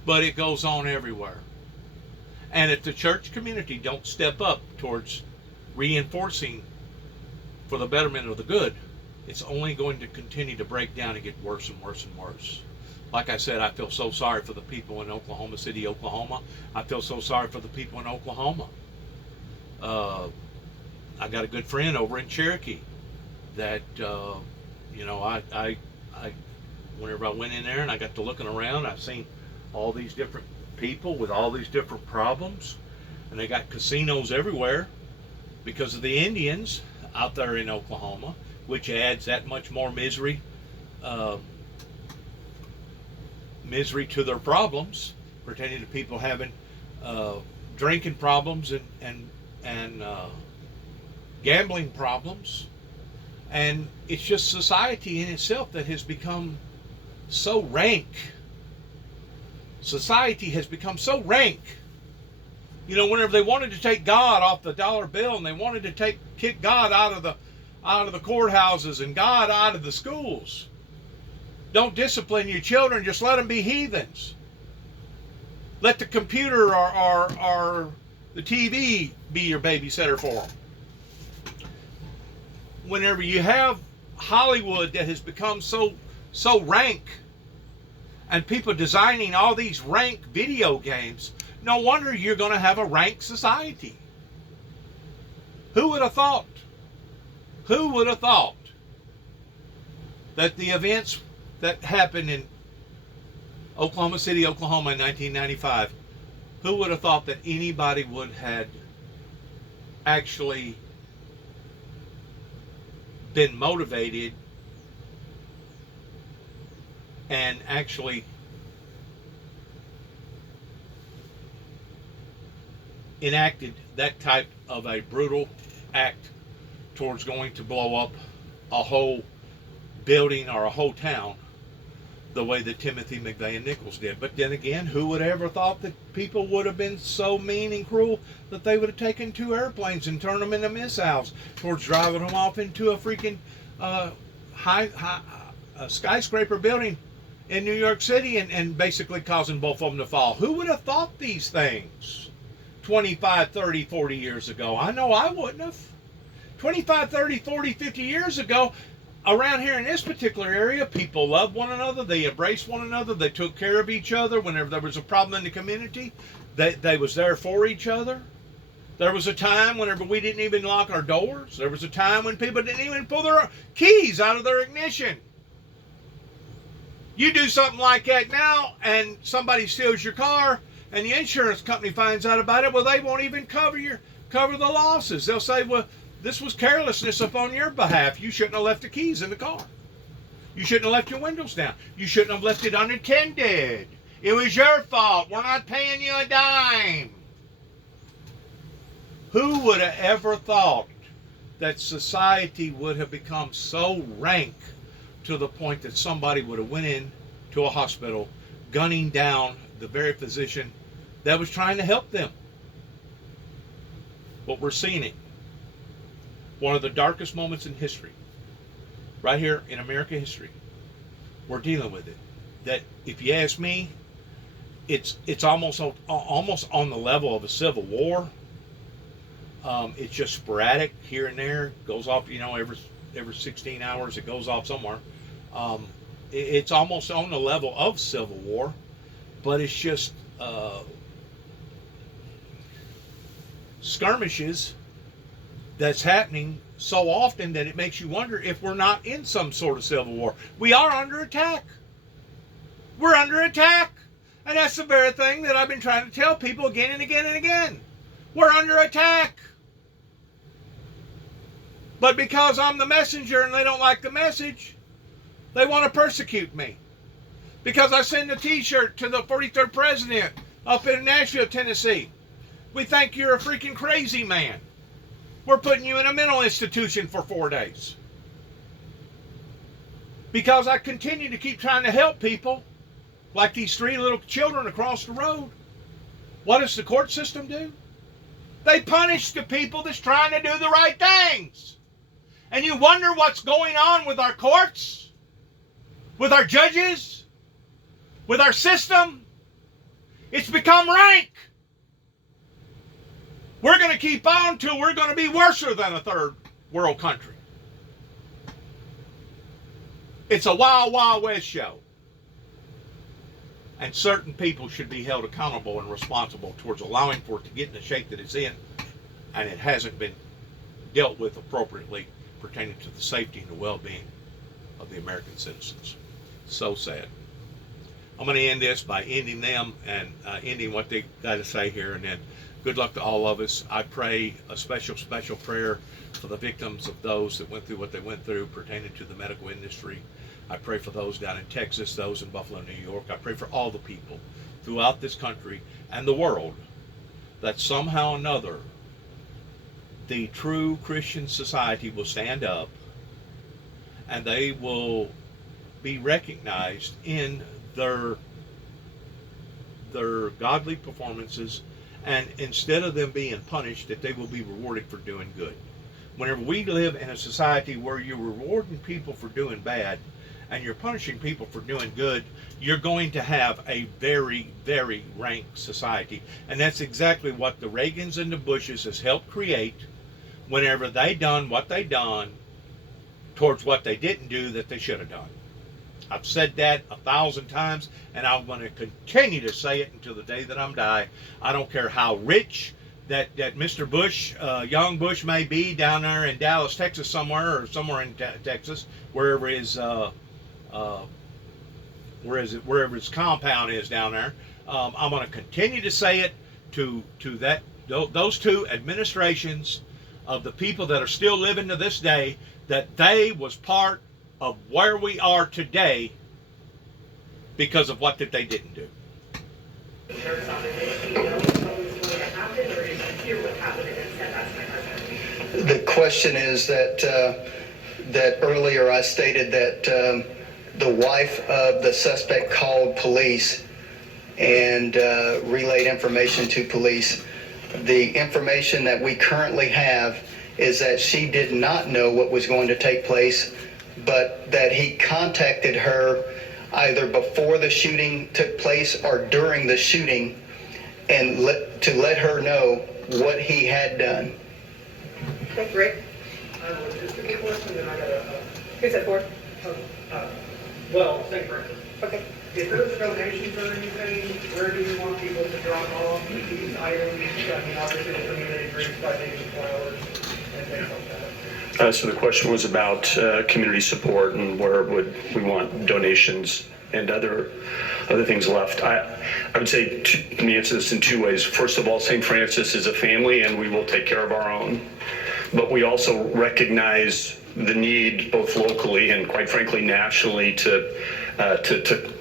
but it goes on everywhere. And if the church community don't step up towards reinforcing for the betterment of the good, it's only going to continue to break down and get worse and worse and worse. Like I said, I feel so sorry for the people in Oklahoma City, Oklahoma. I feel so sorry for the people in Oklahoma. I got a good friend over in Cherokee that, I whenever I went in there and I got to looking around, I've seen all these different people with all these different problems, and they got casinos everywhere because of the Indians out there in Oklahoma, which adds that much more misery to their problems, pertaining to people having drinking problems and gambling problems. And it's just society in itself that has become so rank. Society has become so rank. You know, whenever they wanted to take God off the dollar bill and they wanted to kick God out of the courthouses and God out of the schools. Don't discipline your children, just let them be heathens. Let the computer or the TV be your babysitter for them. Whenever you have Hollywood that has become so rank, and people designing all these rank video games, no wonder you're going to have a rank society. Who would have thought? Who would have thought that the events that happened in Oklahoma City, Oklahoma in 1995, who would have thought that anybody would have actually been motivated and actually enacted that type of a brutal act towards going to blow up a whole building or a whole town the way that Timothy McVeigh and Nichols did. But then again, who would have ever thought that people would have been so mean and cruel that they would have taken 2 airplanes and turned them into missiles towards driving them off into a freaking skyscraper building in New York City and basically causing both of them to fall. Who would have thought these things 25, 30, 40 years ago? I know I wouldn't have. 25, 30, 40, 50 years ago, around here in this particular area, people loved one another. They embraced one another. They took care of each other. Whenever there was a problem in the community, they was there for each other. There was a time whenever we didn't even lock our doors. There was a time when people didn't even pull their keys out of their ignition. You do something like that now, and somebody steals your car, and the insurance company finds out about it. Well, they won't even cover the losses. They'll say, well, this was carelessness upon your behalf. You shouldn't have left the keys in the car. You shouldn't have left your windows down. You shouldn't have left it unattended. It was your fault. We're not paying you a dime. Who would have ever thought that society would have become so rank to the point that somebody would have went in to a hospital gunning down the very physician that was trying to help them? But we're seeing it. One of the darkest moments in history, right here in American history. We're dealing with it. That, if you ask me, it's almost on the level of a civil war. It's just sporadic here and there. Goes off, every 16 hours it goes off somewhere. It's almost on the level of civil war, but it's just skirmishes that's happening so often that it makes you wonder if we're not in some sort of civil war. We are under attack. We're under attack. And that's the very thing that I've been trying to tell people again and again and again. We're under attack. But because I'm the messenger and they don't like the message, they want to persecute me. Because I send a t-shirt to the 43rd president up in Nashville, Tennessee. We think you're a freaking crazy man. We're putting you in a mental institution for 4 days. Because I continue to keep trying to help people, like these 3 little children across the road. What does the court system do? They punish the people that's trying to do the right things. And you wonder what's going on with our courts, with our judges, with our system. It's become rank. We're going to keep on till we're going to be worse than a third world country. It's a wild, wild west show. And certain people should be held accountable and responsible towards allowing for it to get in the shape that it's in, and it hasn't been dealt with appropriately pertaining to the safety and the well-being of the American citizens. So sad. I'm going to end this by ending them and ending what they got to say here, and then good luck to all of us. I pray a special, special prayer for the victims of those that went through what they went through pertaining to the medical industry. I pray for those down in Texas, those in Buffalo, New York. I pray for all the people throughout this country and the world that somehow or another the true Christian society will stand up and they will be recognized in their godly performances, and instead of them being punished, that they will be rewarded for doing good. Whenever we live in a society where you're rewarding people for doing bad and you're punishing people for doing good, you're going to have a very, very rank society. And that's exactly what the Reagans and the Bushes has helped create whenever they done what they done towards what they didn't do that they should have done. I've said that 1,000 times, and I'm going to continue to say it until the day that I'm die. I don't care how rich that Mr. Bush, young Bush may be down there in Dallas, Texas somewhere, or somewhere in Texas, wherever his compound is down there. I'm going to continue to say it to those 2 administrations of the people that are still living to this day, that they was part of where we are today because of what that they didn't do. The question is that earlier I stated that the wife of the suspect called police and relayed information to police. The information that we currently have is that she did not know what was going to take place, but that he contacted her either before the shooting took place or during the shooting, and to let her know what he had done. Thank you, Rick. Just a quick question, and I got a... Who's that for? St. Francis. Okay. If there's donations or anything, where do you want people to drop off these items? I mean, obviously, the community drinks by taking flowers and things like that. So the question was about community support and where would we want donations and other things left. I would say, let me answer this in 2 ways. First of all, St. Francis is a family and we will take care of our own. But we also recognize the need, both locally and quite frankly nationally, to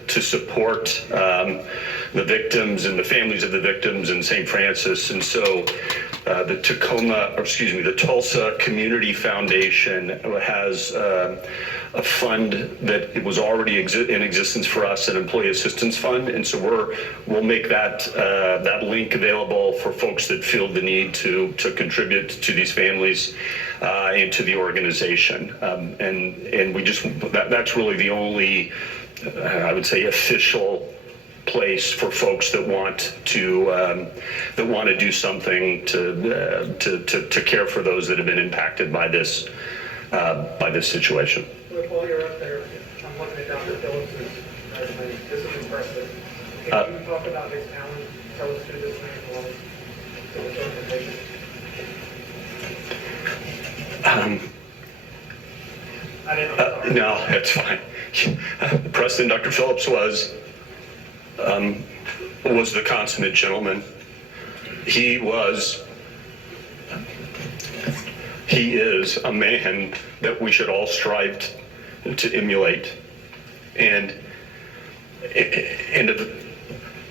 support the victims and the families of the victims in St. Francis. And so the Tulsa Community Foundation has a fund that it was already in existence for us, an employee assistance fund. And so we'll make that link available for folks that feel the need to contribute to these families and to the organization. And we just, that's really the only, I would say, official place for folks that want to do something to care for those that have been impacted by this situation. While you're up there, I'm looking at Dr. Phillips's resume. This is impressive. Can you talk about his talent? Tell us who this man was. I didn't know. No, that's fine. Preston, Dr. Phillips was the consummate gentleman. He is a man that we should all strive to emulate. And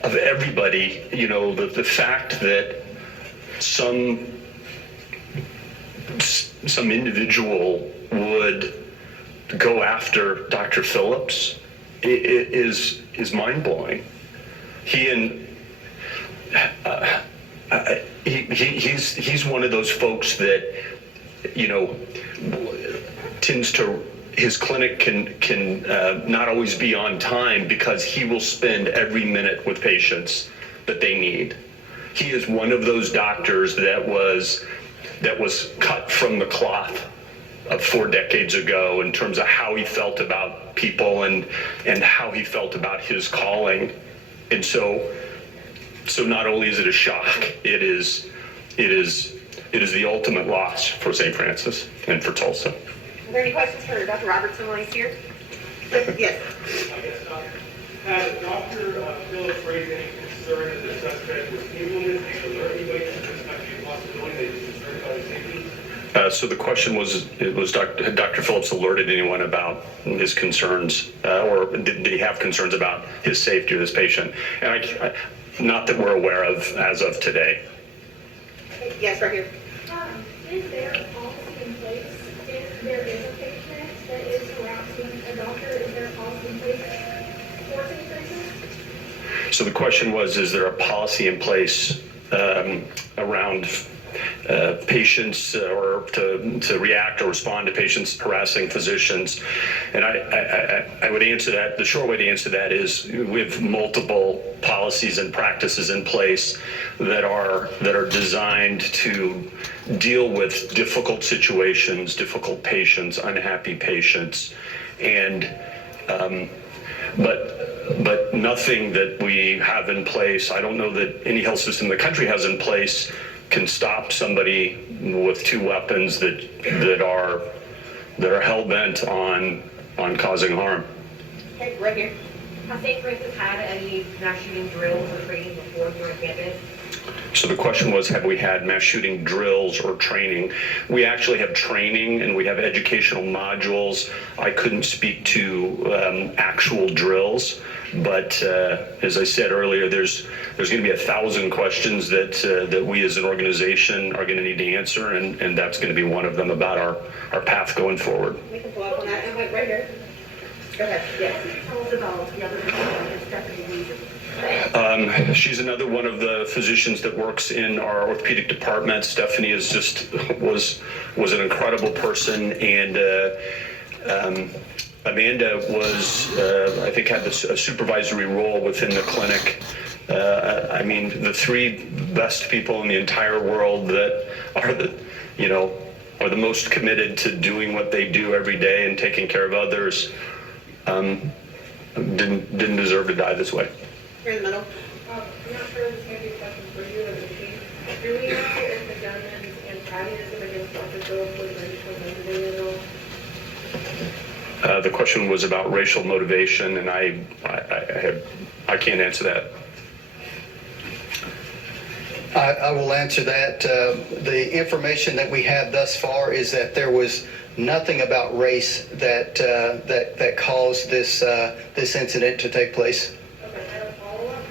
of everybody, you know, the fact that some individual would go after Dr. Phillips is mind-blowing. He's one of those folks that, you know, his clinic can not always be on time because he will spend every minute with patients that they need. He is one of those doctors that was cut from the cloth of 4 decades ago in terms of how he felt about people and how he felt about his calling. And so not only is it a shock, it is the ultimate loss for St. Francis and for Tulsa. Are there any questions for Dr. Robertson while he's here? Yes. I guess, has Dr. Phillips raised any concern that the suspect was injured? Did he alert anybody that this might be a possibility that he's concerned about his safety? So the question was had Dr. Phillips alerted anyone about his concerns, or did he have concerns about his safety or this patient? And not that we're aware of as of today. Yes, right here. Is there a policy in place if there is a patient that is harassing a doctor? Is there a policy in place for St. Francis? So the question was, is there a policy in place around patients or to react or respond to patients harassing physicians? And I would answer that. The short way to answer that is we have multiple policies and practices in place that are designed to deal with difficult situations, difficult patients, unhappy patients, and but nothing that we have in place. I don't know that any health system in the country has in place can stop somebody with 2 weapons that are hell-bent on causing harm. Okay, right here. Has St. Francis had any mass shooting drills or training before here on campus? So the question was, have we had mass shooting drills or training? We actually have training and we have educational modules. I couldn't speak to actual drills, but as I said earlier, there's going to be 1,000 questions that we as an organization are going to need to answer, and that's going to be one of them about our path going forward. We can follow up on that. And right here. Go ahead. Yes. Tell us about the other Stephanie Weaver. She's another one of the physicians that works in our orthopedic department. Stephanie is was an incredible person, and Amanda was I think had a supervisory role within the clinic. I mean, the 3 best people in the entire world that are the most committed to doing what they do every day and taking care of others didn't deserve to die this way. Here in the middle. I'm not sure this may be a question for you or the team. Do we know if the gunman's antagonism against Dr. Phillips was racial motivated at all? The question was about racial motivation, and I can't answer that. I will answer that. The information that we have thus far is that there was nothing about race that caused this incident to take place. Okay, I have a follow-up.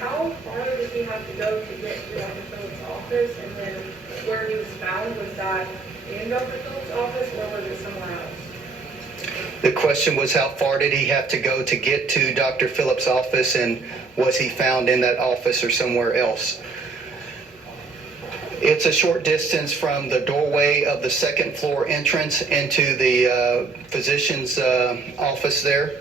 How far did he have to go to get to Dr. Phillips' office, and then where he was found, was that in Dr. Phillips' office, or was it somewhere else? The question was, how far did he have to go to get to Dr. Phillips' office, and was he found in that office or somewhere else? It's a short distance from the doorway of the 2nd floor entrance into the physician's office there.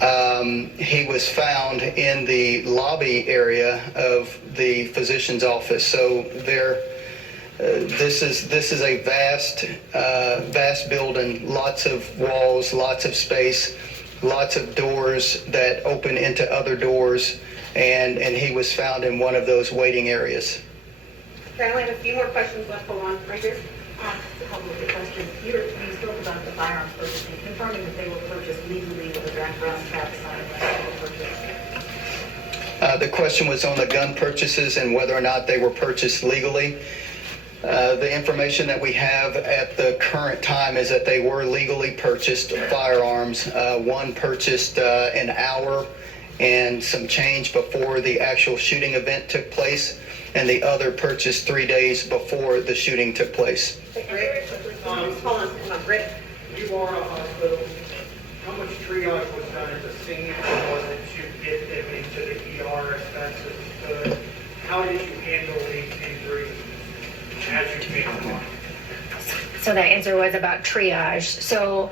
he was found in the lobby area of the physician's office. So this is a vast building, lots of walls, lots of space, lots of doors that open into other doors, and he was found in one of those waiting areas. Okay, I only have a few more questions left. Hold on, right here. Just a couple of quick questions. You spoke about the firearms purchasing, confirming that they were purchased legally with a background check signed by the purchase. The question was on the gun purchases and whether or not they were purchased legally. The information that we have at the current time is that they were legally purchased firearms. One purchased an hour and some change before the actual shooting event took place, and the other purchased 3 days before the shooting took place. Rick, hold on, Rick. You are a hospital. How much triage was done at the scene? Or was it to get them into the ER as fast as you could? How did you handle these injuries as you came along? So the answer was about triage. So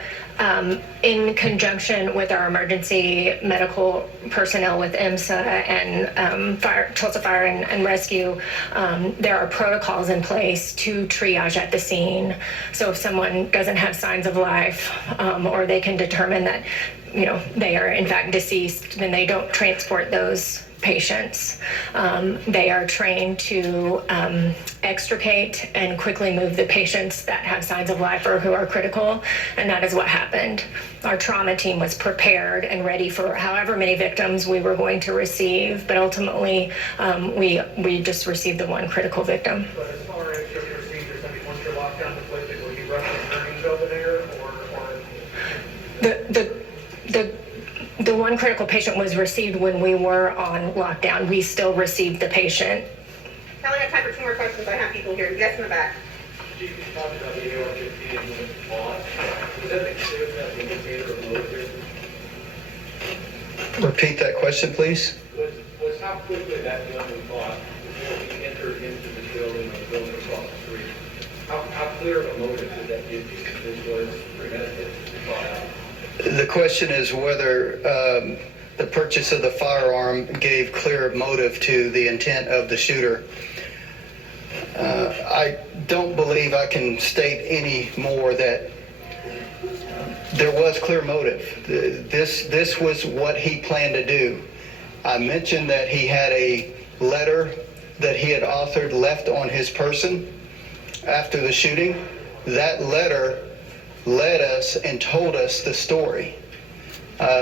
in conjunction with our emergency medical personnel with IMSA and Tulsa Fire and Rescue, there are protocols in place to triage at the scene. So if someone doesn't have signs of life, or they can determine that, they are in fact deceased, then they don't transport those patients. They are trained to extricate and quickly move the patients that have signs of life or who are critical, and that is what happened. Our trauma team was prepared and ready for however many victims we were going to receive, but ultimately we just received the one critical victim. But as far as your procedures, once you're locked down the place, were you rushing earnings over there, or? The one critical patient was received when we were on lockdown. We still received the patient. I only have time for 2 more questions. I have people here. Yes, in the back. Chief, you talked about the AR-15 and the bought. Was that the clear that the indicator of motive? Repeat that question, please. Was how quickly that gun was bought before he entered into the building or the building across the street? How clear of a motive did that give you? This was premeditated, thought out. The question is whether the purchase of the firearm gave clear motive to the intent of the shooter. I don't believe I can state any more that there was clear motive. This was what he planned to do. I mentioned that he had a letter that he had authored left on his person after the shooting. That letter led us and told us the story.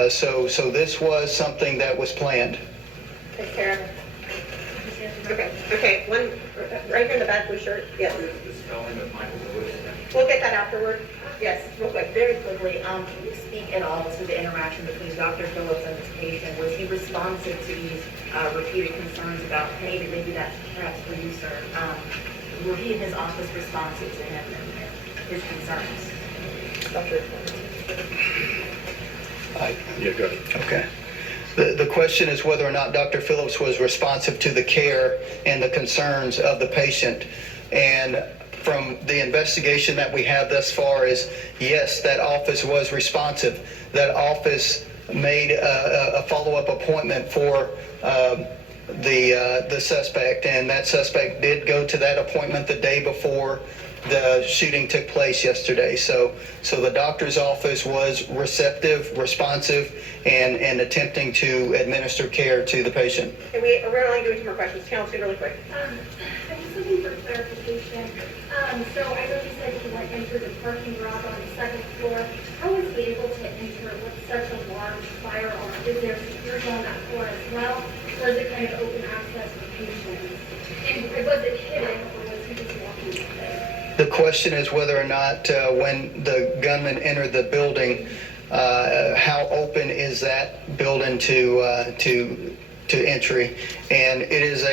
So this was something that was planned. Thanks, Sarah. Okay, one right here in the back blue shirt. Yes. The spelling of Michael Lewis. We'll get that afterward. Yes, real quick. Very quickly, can you speak at all to the interaction between Dr. Phillips and his patient? Was he responsive to these repeated concerns about pain? Maybe that's perhaps for you, sir. Were he in his office responsive to him and his concerns? Yeah, good. Okay. The question is whether or not Dr. Phillips was responsive to the care and the concerns of the patient. And from the investigation that we have thus far is, yes, that office was responsive. That office made a follow-up appointment for the suspect, and that suspect did go to that appointment the day before the shooting took place yesterday. So the doctor's office was receptive, responsive, and attempting to administer care to the patient. And we're only doing 2 more questions. Chelsea, really quick. I'm just looking for clarification. So I know you said he went into the parking garage on the 2nd floor. How was he able to enter with such a large firearm? Is there security on that floor as well? Or is it kind of open access for patients? And was it hidden, or was he just walking up there? The question is whether or not when the gunman entered the building, how open is that building to entry? And it is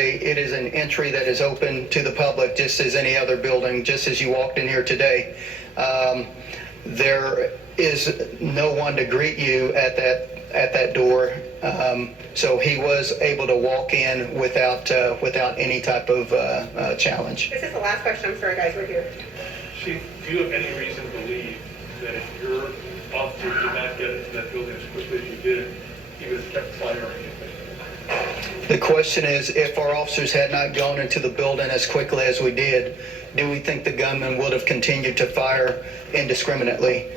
an entry that is open to the public, just as any other building, just as you walked in here today. There is no one to greet you at that door, so he was able to walk in without any type of challenge. This is the last question. I'm sorry, guys. We're here. Chief, do you have any reason to believe that if your officers did not get into that building as quickly as you did, he would have kept firing? The question is, if our officers had not gone into the building as quickly as we did, do we think the gunman would have continued to fire indiscriminately?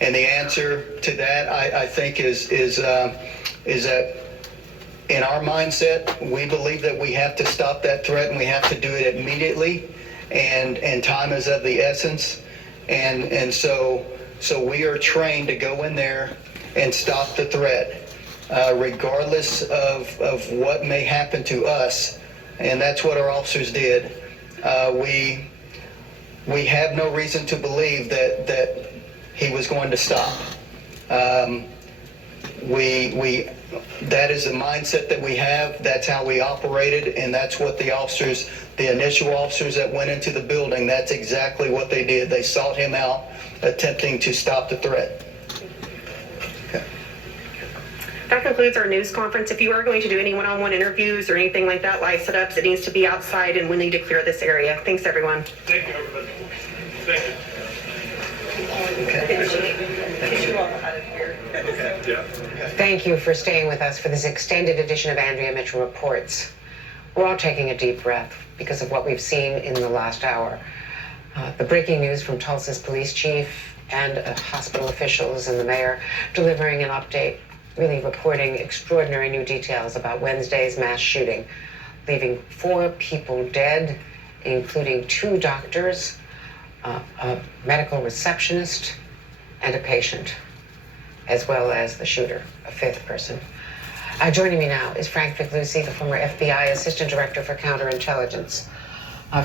And the answer to that, I think, is that in our mindset, we believe that we have to stop that threat and we have to do it immediately, and time is of the essence, and so we are trained to go in there and stop the threat. Regardless of what may happen to us, and that's what our officers did. We have no reason to believe that he was going to stop. That is the mindset that we have. That's how we operated, and that's what the officers, the initial officers that went into the building, that's exactly what they did. They sought him out, attempting to stop the threat. That concludes our news conference. If you are going to do any one-on-one interviews or anything like that, live setups, it needs to be outside, and we need to clear this area. Thanks, everyone. Thank you, everybody. Thank you. Thank you for staying with us for this extended edition of Andrea Mitchell Reports. We're all taking a deep breath because of what we've seen in the last hour. The breaking news from Tulsa's police chief and hospital officials and the mayor delivering an update, really reporting extraordinary new details about Wednesday's mass shooting, leaving 4 people dead, including 2 doctors, a medical receptionist, and a patient, as well as the shooter, a 5th person. Joining me now is Frank Figliuzzi, the former FBI Assistant Director for Counterintelligence.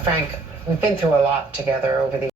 Frank, we've been through a lot together over the